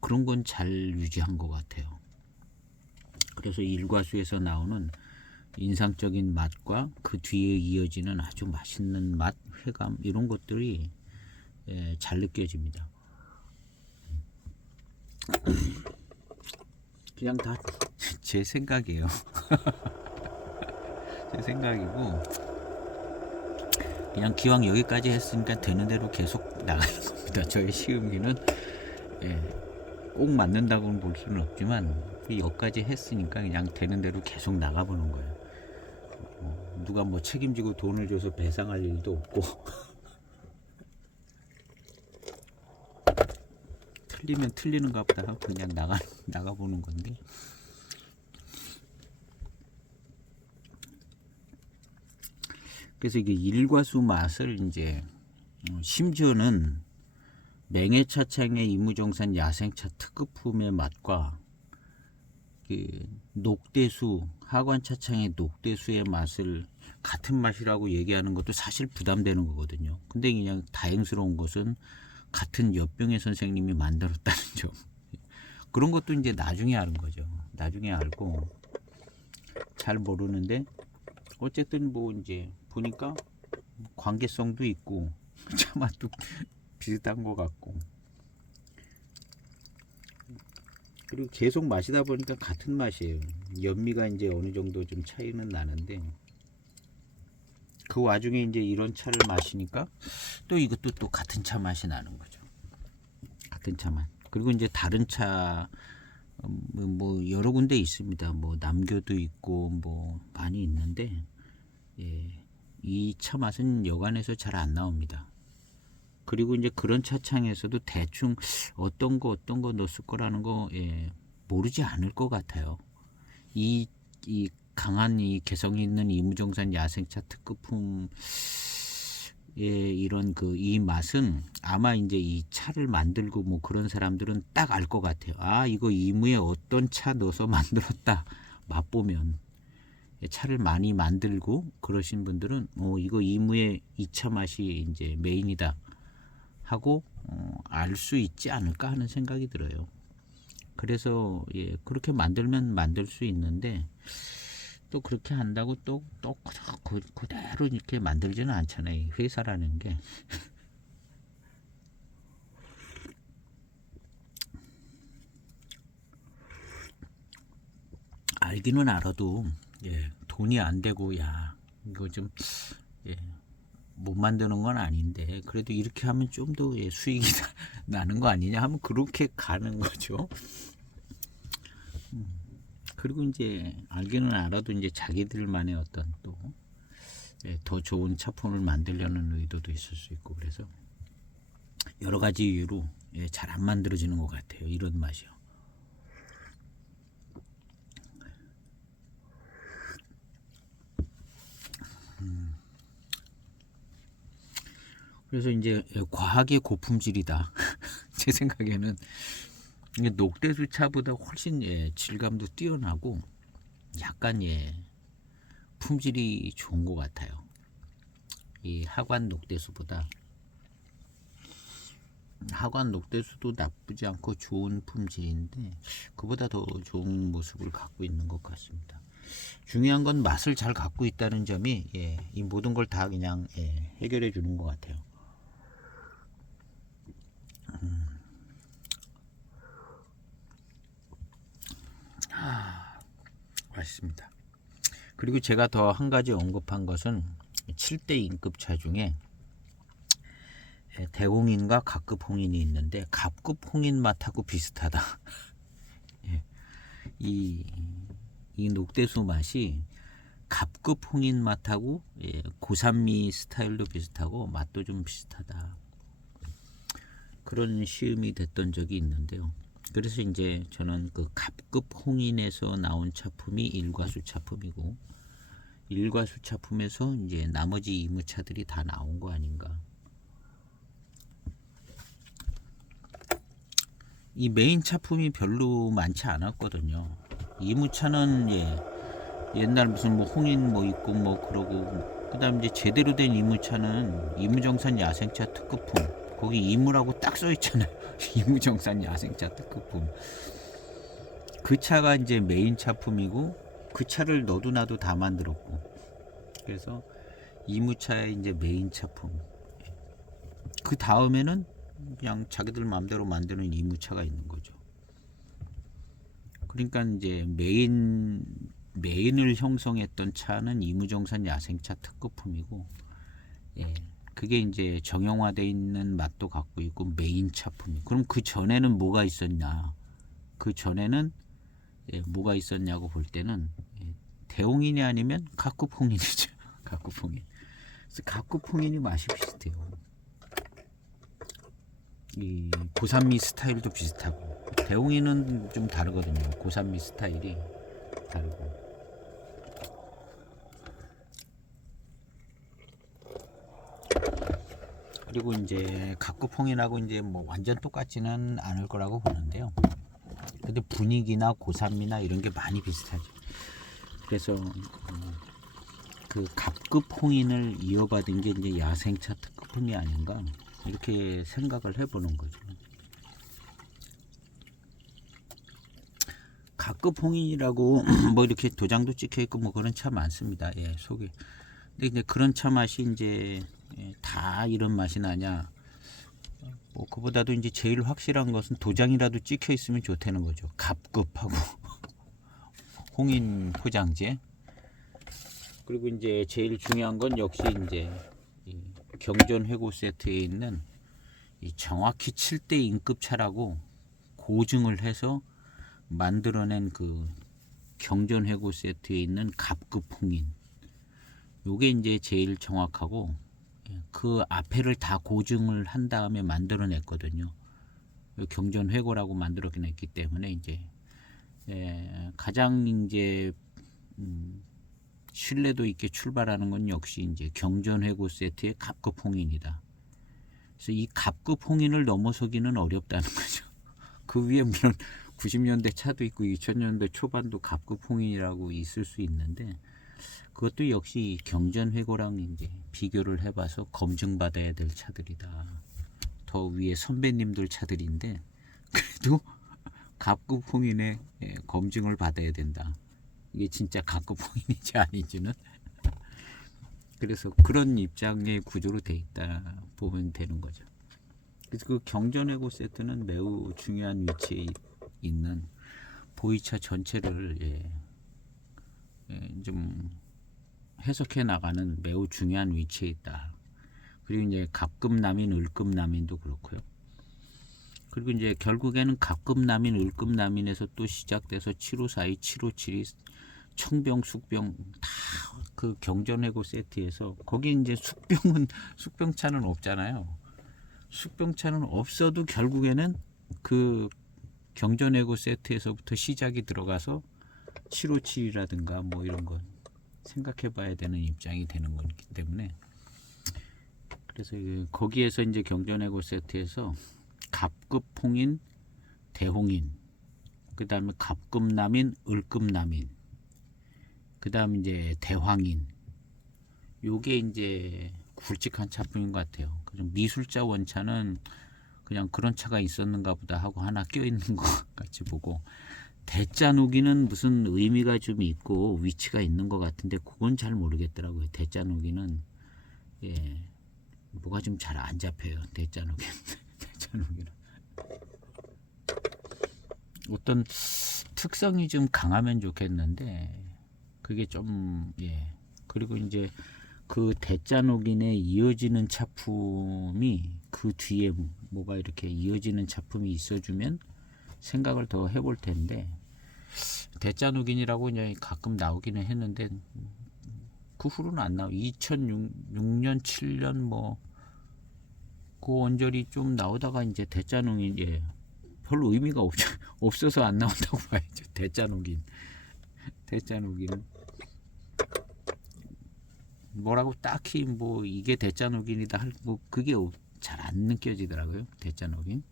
그런 건 잘 유지한 것 같아요. 그래서 일과수에서 나오는 인상적인 맛과 그 뒤에 이어지는 아주 맛있는 맛, 회감 이런 것들이 잘 느껴집니다. 그냥 다 제 생각이에요. 제 생각이고 그냥 기왕 여기까지 했으니까 되는 대로 계속 나가는 겁니다. 저의 시음기는 꼭 맞는다고는 볼 수는 없지만 여기까지 했으니까 그냥 되는 대로 계속 나가보는 거예요. 누가 뭐 책임지고 돈을 줘서 배상할 일도 없고 틀리면 틀리는가 보다 하고 그냥 나가보는 건데 그래서 이게 일과수 맛을 이제 심지어는 맹해차창의 이무정산 야생차 특급품의 맛과 그 녹대수 하관차창의 녹대수의 맛을 같은 맛이라고 얘기하는 것도 사실 부담되는 거거든요. 근데 그냥 다행스러운 것은 같은 엽병의 선생님이 만들었다는 점. 그런 것도 이제 나중에 아는 거죠. 나중에 알고 잘 모르는데 어쨌든 뭐 이제 보니까 관계성도 있고 차 맛도 비슷한 것 같고 그리고 계속 마시다 보니까 같은 맛이에요. 연미가 이제 어느 정도 좀 차이는 나는데 그 와중에 이제 이런 차를 마시니까 또 이것도 또 같은 차 맛이 나는 거죠. 같은 차 맛. 그리고 이제 다른 차 뭐 여러 군데 있습니다. 뭐 남교도 있고 뭐 많이 있는데 예, 이 차 맛은 여간에서 잘 안 나옵니다. 그리고 이제 그런 차창에서도 대충 어떤 거 넣었을 거라는 거 예, 모르지 않을 것 같아요. 이 강한 이 개성 있는 이무정산 야생차 특급품의 이런 이 맛은 아마 이제 이 차를 만들고 뭐 그런 사람들은 딱 알 것 같아요. 아, 이거 이무에 어떤 차 넣어서 만들었다. 맛보면 차를 많이 만들고 그러신 분들은 이거 이무의 이 차 맛이 이제 메인이다 하고 알 수 있지 않을까 하는 생각이 들어요. 그래서 예, 그렇게 만들면 만들 수 있는데 또 그렇게 한다고 또 그대로 이렇게 만들지는 않잖아요. 회사라는 게. 알기는 알아도 예, 돈이 안 되고 야 이거 좀 예, 못 만드는 건 아닌데 그래도 이렇게 하면 좀 더 예, 수익이 나는 거 아니냐 하면 그렇게 가는 거죠. 그리고 이제 알기는 알아도 이제 자기들만의 어떤 또 더 좋은 차품을 만들려는 의도도 있을 수 있고 그래서 여러 가지 이유로 잘 안 만들어지는 것 같아요. 이런 맛이요. 그래서 이제 과하게 고품질이다. 제 생각에는 녹대수 차보다 훨씬 질감도 뛰어나고 약간 품질이 좋은 것 같아요. 이 하관 녹대수보다 하관 녹대수도 나쁘지 않고 좋은 품질인데 그보다 더 좋은 모습을 갖고 있는 것 같습니다. 중요한 건 맛을 잘 갖고 있다는 점이 이 모든 걸 다 그냥 해결해 주는 것 같아요. 맛있습니다. 그리고 제가 더 한 가지 언급한 것은 7대 인급 차 중에 대홍인과 갑급 홍인이 있는데 갑급 홍인 맛하고 비슷하다. 이 녹대수 맛이 갑급 홍인 맛하고 고산미 스타일도 비슷하고 맛도 좀 비슷하다. 그런 시음이 됐던 적이 있는데요. 그래서 이제 저는 그 갑급 홍인에서 나온 차품이 일과수 차품이고 일과수 차품에서 이제 나머지 이무차들이 다 나온 거 아닌가. 이 메인 차품이 별로 많지 않았거든요. 이무차는 옛날 무슨 뭐 홍인 뭐 있고 뭐 그러고 그다음 이제 제대로 된 이무차는 이무정산 야생차 특급품 거기 이무라고 딱 써 있잖아요. 이무정산 야생차 특급품. 그 차가 이제 메인 차품이고 그 차를 너도 나도 다 만들었고 그래서 이무차의 이제 메인 차품. 그 다음에는 그냥 자기들 마음대로 만드는 이무차가 있는 거죠. 그러니까 이제 메인을 형성했던 차는 이무정산 야생차 특급품이고, 그게 이제 정형화되어 있는 맛도 갖고 있고 메인 차품이. 그럼 그 전에는 뭐가 있었냐? 그 전에는 뭐가 있었냐고 볼 때는 대홍인이 아니면 갑급홍인이죠. 갑급홍인. 그래서 갑급홍인이 맛이 비슷해요. 이 고산미 스타일도 비슷하고 대홍이는 좀 다르거든요. 고산미 스타일이 다르고 그리고 이제 갑급홍인하고 이제 뭐 완전 똑같지는 않을 거라고 보는데요. 근데 분위기나 고산미나 이런 게 많이 비슷하죠. 그래서 그 갑급홍인을 이어받은 게 이제 야생차 특급품이 아닌가 이렇게 생각을 해보는 거죠. 각급 홍인이라고 뭐 이렇게 도장도 찍혀 있고 뭐 그런 차 많습니다. 예, 속에. 근데 이제 그런 차 맛이 이제 다 이런 맛이 나냐? 뭐 그보다도 이제 제일 확실한 것은 도장이라도 찍혀 있으면 좋다는 거죠. 갑급하고 홍인 포장재. 그리고 이제 제일 중요한 건 역시 이제 이 경전 회고 세트에 있는 이 정확히 7대 인급차라고 고증을 해서 만들어낸 그 경전 회고 세트에 있는 갑급 홍인. 요게 이제 제일 정확하고 그 앞에를 다 고증을 한 다음에 만들어냈거든요. 경전 회고라고 만들어냈기 때문에 이제 가장 이제 신뢰도 있게 출발하는 건 역시 이제 경전 회고 세트의 갑급 홍인이다. 그래서 이 갑급 홍인을 넘어서기는 어렵다는 거죠. 그 위에 물론 90년대 차도 있고 2000년대 초반도 갑급 홍인이라고 있을 수 있는데 그것도 역시 경전 회고랑 이제 비교를 해봐서 검증받아야 될 차들이다. 더 위에 선배님들 차들인데 그래도 갑급 홍인의 검증을 받아야 된다. 이게 진짜 갑급 홍인인지 아닌지는 그래서 그런 입장의 구조로 돼 있다 보면 되는 거죠. 그래서 그 경전회고 세트는 매우 중요한 위치에 있는 보이차 전체를 좀 해석해 나가는 매우 중요한 위치에 있다. 그리고 이제 갑급남인, 을급남인도 그렇고요. 그리고 이제 결국에는 갑급남인, 을급남인에서 또 시작돼서 754, 757이 청병, 숙병 다 그 경전회고 세트에서 거기 이제 숙병차는 없잖아요. 숙병차는 없어도 결국에는 그 경전회고 세트에서부터 시작이 들어가서 757이라든가 뭐 이런 건 생각해 봐야 되는 입장이 되는 거기 때문에 그래서 거기에서 이제 경전회고 세트에서 갑급 홍인, 대홍인, 그 다음에 갑급남인, 을급남인, 그 다음 이제 대황인, 요게 이제 굵직한 차품인 것 같아요. 미술자 원차는 그냥 그런 차가 있었는가 보다 하고 하나 껴있는 것 같이 보고 대자누기는 무슨 의미가 좀 있고 위치가 있는 것 같은데 그건 잘 모르겠더라고요. 대자누기는 뭐가 좀 잘 안 잡혀요. 대자누기는 대자누기는 어떤 특성이 좀 강하면 좋겠는데 그게 좀 그리고 이제 그 대자녹인에 이어지는 차품이 그 뒤에 뭐가 이렇게 이어지는 차품이 있어주면 생각을 더 해볼 텐데 대자녹인이라고 이제 가끔 나오기는 했는데 그 후로는 안 나와. 2006년 7년 뭐 그 언저리 좀 나오다가 이제 대자녹인 별로 의미가 없어서 안 나온다고 봐야죠. 대자녹인은 뭐라고 딱히 뭐 이게 대자녹인이다 할 뭐 그게 잘 안 느껴지더라고요. 대자녹인.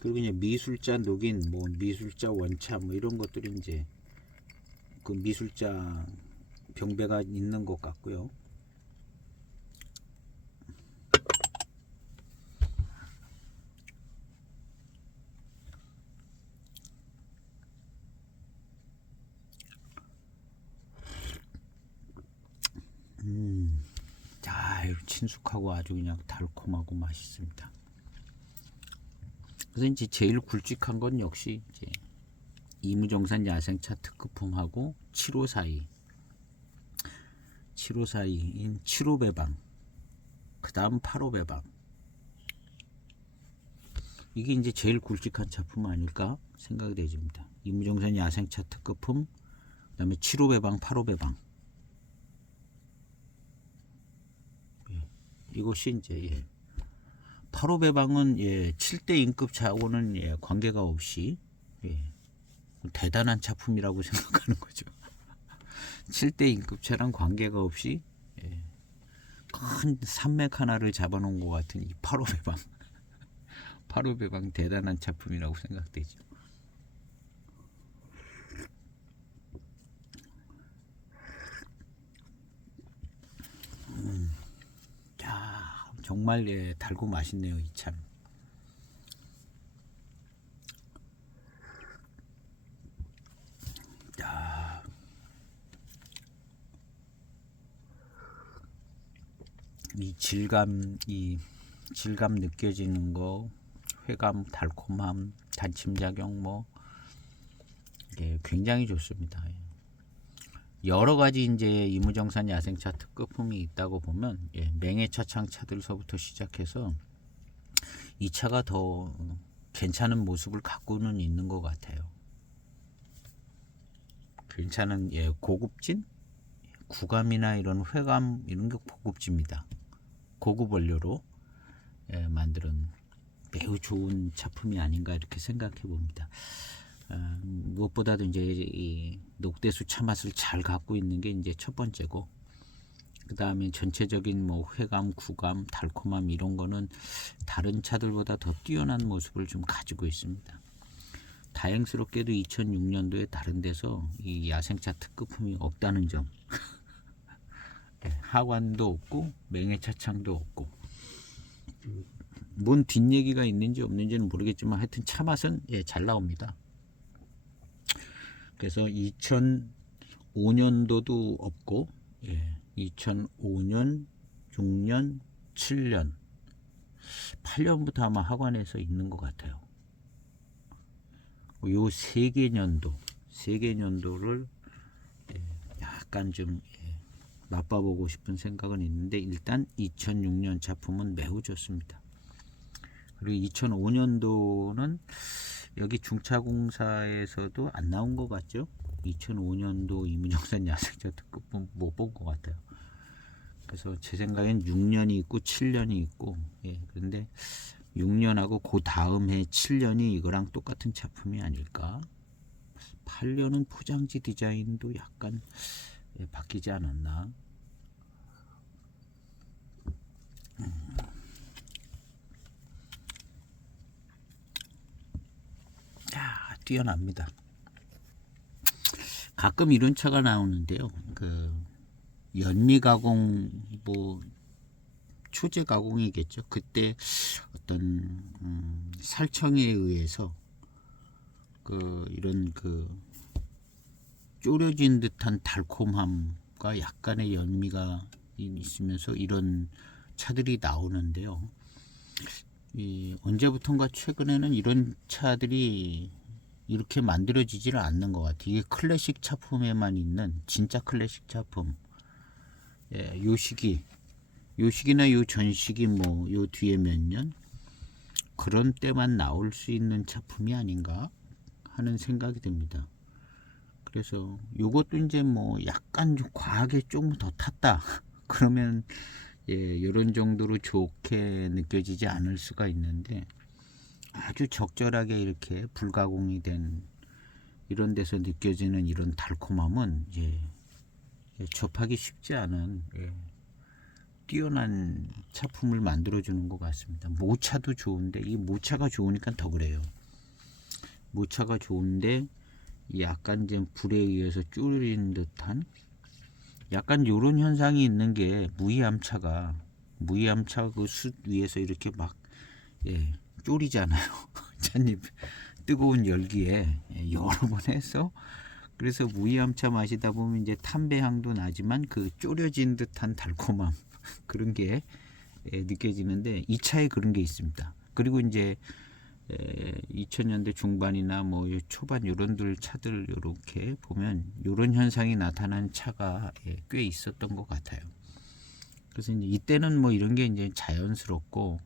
그리고 이제 미술자 녹인, 뭐 미술자 원차 뭐 이런 것들이 이제 그 미술자 병배가 있는 것 같고요. 잘 친숙하고 아주 그냥 달콤하고 맛있습니다. 그래서 이제 제일 굵직한 건 역시 이제 이무정산 야생차 특급품하고 7542인 75배방, 그 다음 85배방. 이게 이제 제일 굵직한 차품 아닐까 생각이 되집니다. 이무정산 야생차 특급품, 그 다음에 75배방, 85배방. 이것이 이제 85배방은 7대 인급차하고는 관계가 없이 대단한 차품이라고 생각하는 거죠. 7대 인급차랑 관계가 없이 큰 산맥 하나를 잡아놓은 것 같은 이 85배방 85배방 대단한 차품이라고 생각되죠. 자, 정말 예, 달고 맛있네요 이 차는. 야, 이 질감 느껴지는 거, 회감, 달콤함, 단침작용 뭐 예, 굉장히 좋습니다. 예. 여러 가지 이제 이무정산 야생차 특급품이 있다고 보면 예, 맹해차창 차들서부터 시작해서 이 차가 더 괜찮은 모습을 갖고는 있는 것 같아요. 괜찮은 예, 고급진 구감이나 이런 회감 이런 게 고급집니다. 고급 원료로 예, 만든 매우 좋은 작품이 아닌가 이렇게 생각해 봅니다. 무엇보다도 이제 이 녹대수 차 맛을 잘 갖고 있는 게 이제 첫 번째고, 그 다음에 전체적인 뭐 회감, 구감, 달콤함 이런 거는 다른 차들보다 더 뛰어난 모습을 좀 가지고 있습니다. 다행스럽게도 2006년도에 다른 데서 이 야생차 특급품이 없다는 점. 하관도 없고 맹해차창도 없고, 뭔 뒷얘기가 있는지 없는지는 모르겠지만 하여튼 차 맛은 예, 잘 나옵니다. 그래서 2005년도도 없고 예, 2005년, 6년, 7년, 8년부터 아마 하관에서 있는 것 같아요. 요 세 개년도를 예, 약간 좀 예, 맛봐보고 싶은 생각은 있는데, 일단 2006년 작품은 매우 좋습니다. 그리고 2005년도는 여기 중차공사에서도 안 나온 것 같죠? 2005년도 이무정산 야생차 특급품 못 본 것 같아요. 그래서 제 생각엔 6년이 있고 7년이 있고, 예, 그런데 6년하고 그 다음 해 7년이 이거랑 똑같은 작품이 아닐까? 8년은 포장지 디자인도 약간 예, 바뀌지 않았나? 야, 뛰어납니다. 가끔 이런 차가 나오는데요. 그 연미 가공, 뭐 초제 가공이겠죠. 그때 어떤 살청에 의해서 그 이런 그 졸여진 듯한 달콤함과 약간의 연미가 있으면서 이런 차들이 나오는데요. 언제부턴가 최근에는 이런 차들이 이렇게 만들어지지를 않는 것 같아요. 이게 클래식 차품에만 있는 진짜 클래식 차품. 예, 요 시기나 요 전시기 뭐 요 뒤에 몇 년 그런 때만 나올 수 있는 작품이 아닌가 하는 생각이 듭니다. 그래서 요것도 이제 뭐 약간 좀 과하게 조금 더 탔다 그러면 예, 이런 정도로 좋게 느껴지지 않을 수가 있는데, 아주 적절하게 이렇게 불가공이 된 이런 데서 느껴지는 이런 달콤함은 예, 접하기 쉽지 않은 예, 뛰어난 차품을 만들어주는 것 같습니다. 모차도 좋은데 이 모차가 좋으니까 더 그래요. 모차가 좋은데 약간 좀 불에 의해서 줄인 듯한 약간 요런 현상이 있는 게 무이암차 그 숯 위에서 이렇게 막 예, 졸이잖아요. 찻잎 뜨거운 열기에 예, 여러 번 해서, 그래서 무이암차 마시다 보면 이제 담배향도 나지만 그 졸여진 듯한 달콤함 그런 게 예, 느껴지는데 이 차에 그런 게 있습니다. 그리고 이제 2000년대 중반이나 뭐 초반 요런들 차들 이렇게 보면 요런 현상이 나타난 차가 예, 꽤 있었던 것 같아요. 그래서 이제 이때는 뭐 이런 게 이제 자연스럽고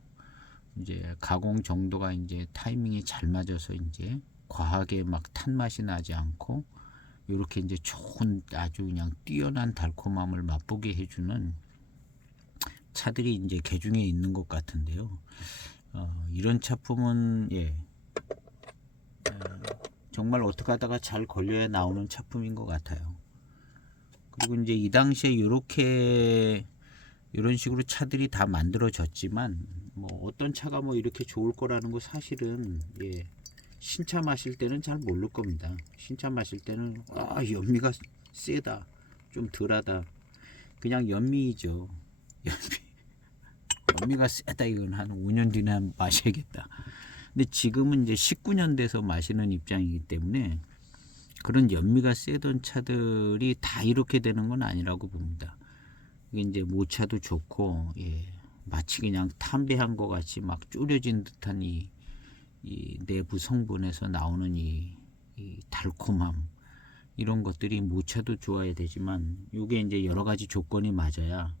이제 가공 정도가 이제 타이밍이 잘 맞아서 이제 과하게 막 탄 맛이 나지 않고 이렇게 이제 좋은 아주 그냥 뛰어난 달콤함을 맛보게 해주는 차들이 이제 개중에 있는 것 같은데요. 이런 차품은 예, 정말 어떻게 하다가 잘 걸려야 나오는 차품인 것 같아요. 그리고 이제 이 당시에 이렇게 이런 식으로 차들이 다 만들어졌지만 뭐 어떤 차가 뭐 이렇게 좋을 거라는 거 사실은 예, 신차 마실 때는 잘 모를 겁니다. 신차 마실 때는 연미가 세다, 좀 덜하다, 그냥 연미이죠. 연미. 연미가 세다 이건 한 5년 뒤나 마셔야겠다. 근데 지금은 이제 19년 돼서 마시는 입장이기 때문에 그런 연미가 세던 차들이 다 이렇게 되는 건 아니라고 봅니다. 이게 이제 모차도 좋고, 예, 마치 그냥 담배한 것 같이 막 졸여진 듯한 이 내부 성분에서 나오는 이 달콤함, 이런 것들이 모차도 좋아야 되지만 이게 이제 여러 가지 조건이 맞아야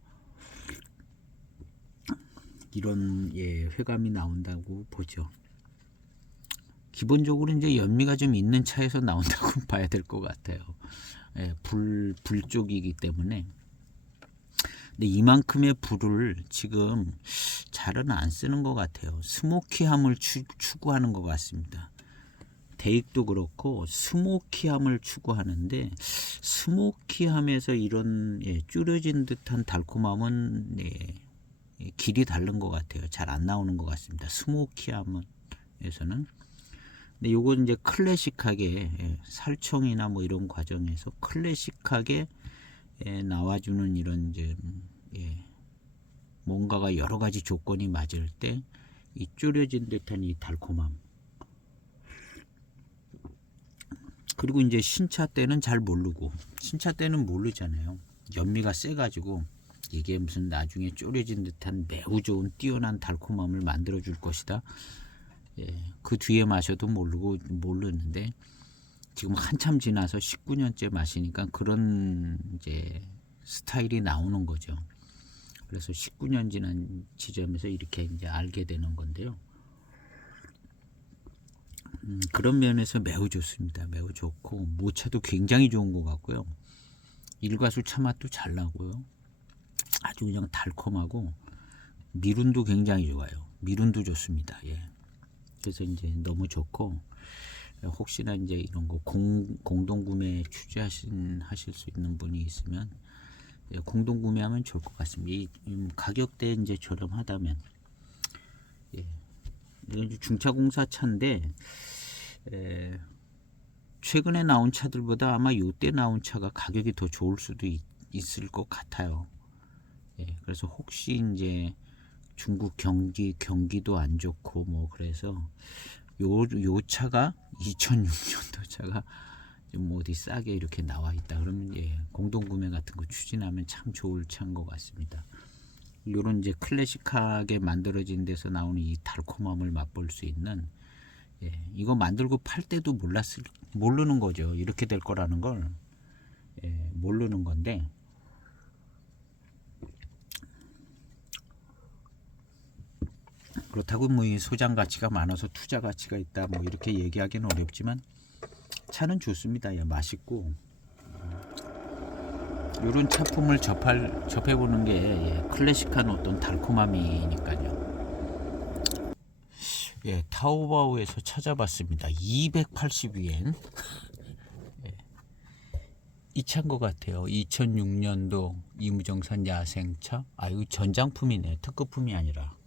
이런, 예, 회감이 나온다고 보죠. 기본적으로 이제 연미가 좀 있는 차에서 나온다고 봐야 될 것 같아요. 예, 불 쪽이기 때문에. 근데 이만큼의 불을 지금 잘은 안 쓰는 것 같아요. 스모키함을 추구하는 것 같습니다. 대익도 그렇고 스모키함을 추구하는데 스모키함에서 이런, 예, 줄여진 듯한 달콤함은, 예, 길이 다른 것 같아요. 잘 안 나오는 것 같습니다. 스모키함에서는. 근데 요건 이제 클래식하게, 예, 살청이나 뭐 이런 과정에서 클래식하게, 예, 나와주는 이런 이제, 예, 뭔가가 여러 가지 조건이 맞을 때 이 줄여진 듯한 이 달콤함. 그리고 이제 신차 때는 잘 모르고, 신차 때는 모르잖아요. 연미가 세가지고 이게 무슨 나중에 졸여진 듯한 매우 좋은 뛰어난 달콤함을 만들어 줄 것이다. 예, 그 뒤에 마셔도 모르는데 지금 한참 지나서 19년째 마시니까 그런 이제 스타일이 나오는 거죠. 그래서 19년 지난 지점에서 이렇게 이제 알게 되는 건데요. 그런 면에서 매우 좋습니다. 매우 좋고 모차도 굉장히 좋은 것 같고요. 일과수 차 맛도 잘 나고요. 아주 그냥 달콤하고 미룬도 굉장히 좋아요. 미룬도 좋습니다. 예. 그래서 이제 너무 좋고, 혹시나 이제 이런 거 공동 구매 하실 수 있는 분이 있으면, 예, 공동 구매하면 좋을 것 같습니다. 이 가격대 이제 저렴하다면, 예, 이건 중차공사 차인데, 최근에 나온 차들보다 아마 요때 나온 차가 가격이 더 좋을 수도 있을 것 같아요. 예, 그래서 혹시 이제 중국 경기도 안 좋고 뭐 그래서 요 차가 2006년도 차가 좀 어디 싸게 이렇게 나와 있다 그러면, 예, 공동 구매 같은 거 추진하면 참 좋을 차인 것 같습니다. 요런 이제 클래식하게 만들어진 데서 나오는 이 달콤함을 맛볼 수 있는, 예, 이거 만들고 팔 때도 모르는 거죠. 이렇게 될 거라는 걸, 예, 모르는 건데, 그렇다고 뭐 이 소장 가치가 많아서 투자 가치가 있다 뭐 이렇게 얘기하기는 어렵지만 차는 좋습니다. 예, 맛있고 이런 차품을 접해보는 게, 예, 클래식한 어떤 달콤함이니까요. 예, 타오바오에서 찾아봤습니다. 280위엔. 예, 이 차인 것 같아요. 2006년도 이무정산 야생차. 아, 이거 전장품이네. 특급품이 아니라.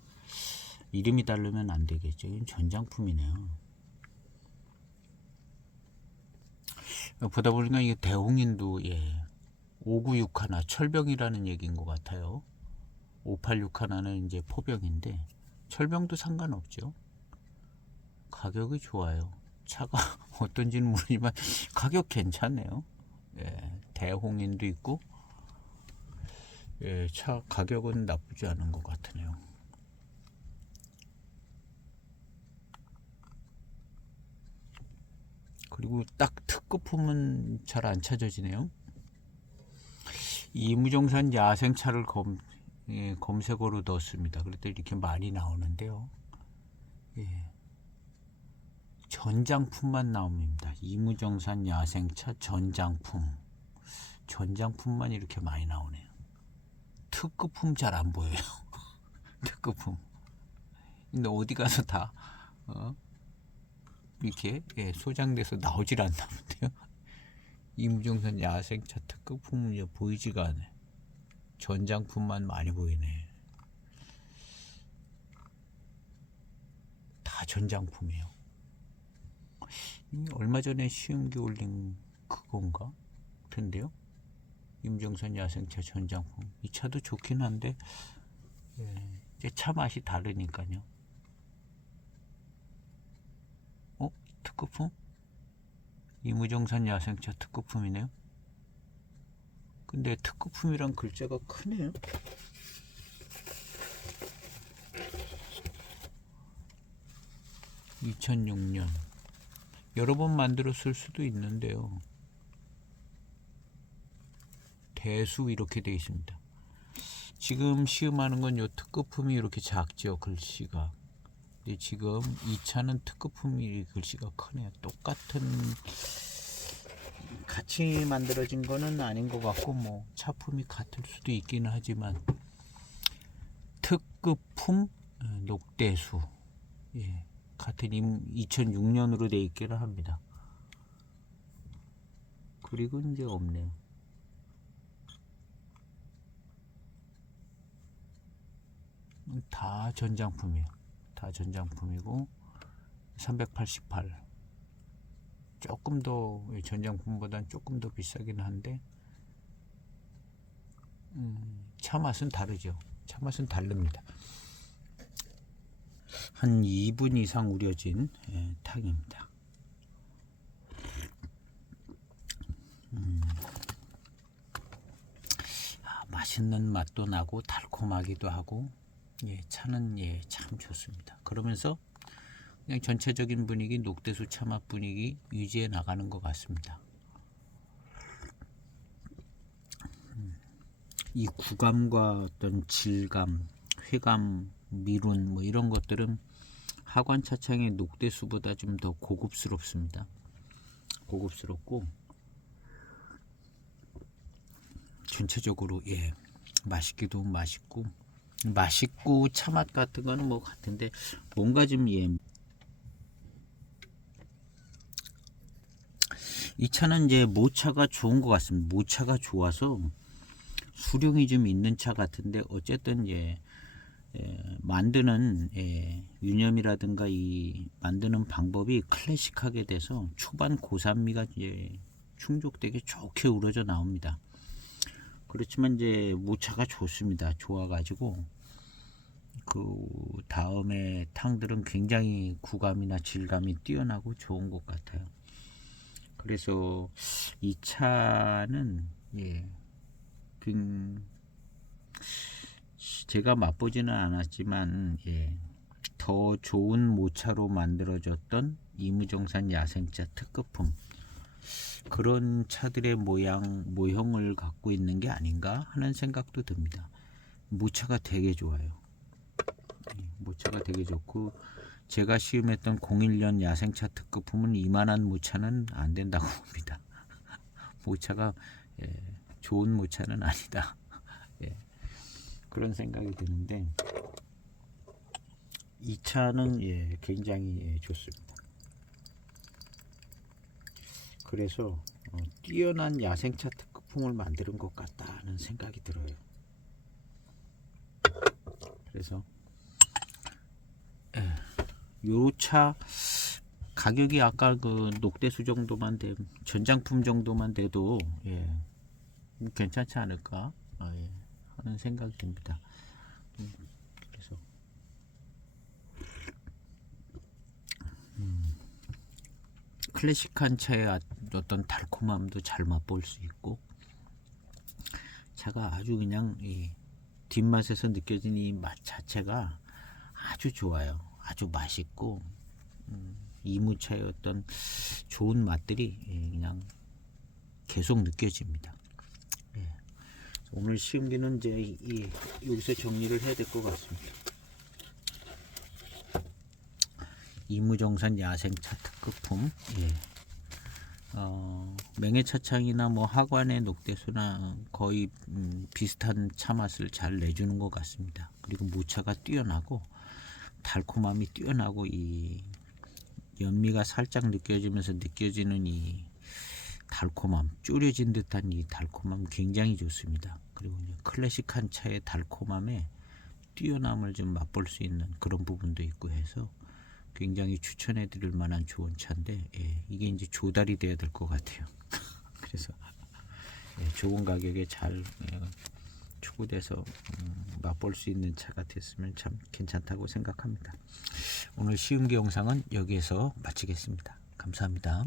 이름이 다르면 안 되겠죠. 이건 전장품이네요. 보다 보니까 이게 대홍인도, 예, 596 철병이라는 얘기인 것 같아요. 586는 이제 포병인데 철병도 상관없죠. 가격이 좋아요. 차가 어떤지는 모르지만 가격 괜찮네요. 예, 대홍인도 있고, 예, 차 가격은 나쁘지 않은 것 같으네요. 그리고 딱 특급품은 잘 안 찾아지네요. 이무정산 야생차를 검색어로 넣었습니다. 그랬더니 이렇게 많이 나오는데요. 예, 전장품만 나옵니다. 이무정산 야생차 전장품만 이렇게 많이 나오네요. 특급품 잘 안 보여요. 특급품. 근데 어디 가서 다, 이렇게, 예, 소장돼서 나오질 않나 본데요. 이무정산 야생차 특급품은 보이지가 않아요. 전장품만 많이 보이네. 다 전장품이에요. 얼마 전에 시음기 올린 그건가? 텐데요. 이무정산 야생차 전장품. 이 차도 좋긴 한데, 예, 이제 차 맛이 다르니까요. 특급품? 이무정산 야생차 특급품이네요. 근데 특급품이란 글자가 크네요. (2006년) 여러 번 만들었을 수도 있는데요. 대수 이렇게 되어 있습니다. 지금 시음하는 건 요 특급품이 이렇게 작죠, 글씨가. 근데 지금 이 차는 특급품이 글씨가 크네요. 똑같은 같이 만들어진 거는 아닌 것 같고, 뭐 차품이 같을 수도 있기는 하지만 특급품 녹대수, 예, 같은 2006년으로 되어 있기는 합니다. 그리고 이제 없네요. 다 전장품이에요. 다 전장품이고 388. 조금 더 전장품보다는 조금 더 비싸긴 한데 차 맛은 다르죠. 차 맛은 다릅니다. 한 2분 이상 우려진 탕입니다. 맛있는 맛도 나고 달콤하기도 하고, 차는 참 좋습니다. 그러면서 그냥 전체적인 분위기, 녹대수 차맛 분위기 유지해 나가는 것 같습니다. 이 구감과 어떤 질감, 회감, 미룬 뭐 이런 것들은 하관 차창의 녹대수보다 좀 더 고급스럽습니다. 고급스럽고 전체적으로 맛있기도 맛있고 차맛 같은 거는 뭐 같은데 뭔가 좀 이 차는 이제 모차가 좋은 것 같습니다. 모차가 좋아서 수령이 좀 있는 차 같은데 어쨌든 만드는 유념이라든가 이 만드는 방법이 클래식하게 돼서 초반 고산미가 충족되게 좋게 우러져 나옵니다. 그렇지만 이제 모차가 좋습니다. 좋아가지고 그 다음에 탕들은 굉장히 구감이나 질감이 뛰어나고 좋은 것 같아요. 그래서 이 차는 제가 맛보지는 않았지만 더 좋은 모차로 만들어졌던 이무정산 야생차 특급품, 그런 차들의 모형을 갖고 있는 게 아닌가 하는 생각도 듭니다. 모차가 되게 좋아요. 모차가 되게 좋고 제가 시음했던 01년 야생차 특급품은 이만한 모차는 안 된다고 봅니다. 모차가 좋은 모차는 아니다. 그런 생각이 드는데 이 차는 굉장히 좋습니다. 그래서 뛰어난 야생차 특급품을 만드는 것 같다는 생각이 들어요. 그래서 요 차 가격이 아까 그 녹대수 정도만 전장품 정도만 돼도 괜찮지 않을까 하는 생각이 듭니다. 그래서 클래식한 차의 어떤 달콤함도 잘 맛볼 수 있고, 차가 아주 그냥 뒷맛에서 느껴지는 이 맛 자체가 아주 좋아요. 아주 맛있고 이무차의 어떤 좋은 맛들이 그냥 계속 느껴집니다. 오늘 시음기는 이제 여기서 정리를 해야 될 것 같습니다. 이무정산 야생차 특급품, 맹해차창이나 뭐 하관의 녹대수나 거의 비슷한 차 맛을 잘 내주는 것 같습니다. 그리고 모차가 뛰어나고 달콤함이 뛰어나고 이 연미가 살짝 느껴지면서 느껴지는 이 달콤함, 졸여진 듯한 이 달콤함 굉장히 좋습니다. 그리고 이제 클래식한 차의 달콤함에 뛰어남을 좀 맛볼 수 있는 그런 부분도 있고 해서 굉장히 추천해 드릴 만한 좋은 차인데 이게 이제 조달이 돼야 될 것 같아요. 그래서 좋은 가격에 잘 추구돼서 맛볼 수 있는 차가 됐으면 참 괜찮다고 생각합니다. 오늘 시음기 영상은 여기에서 마치겠습니다. 감사합니다.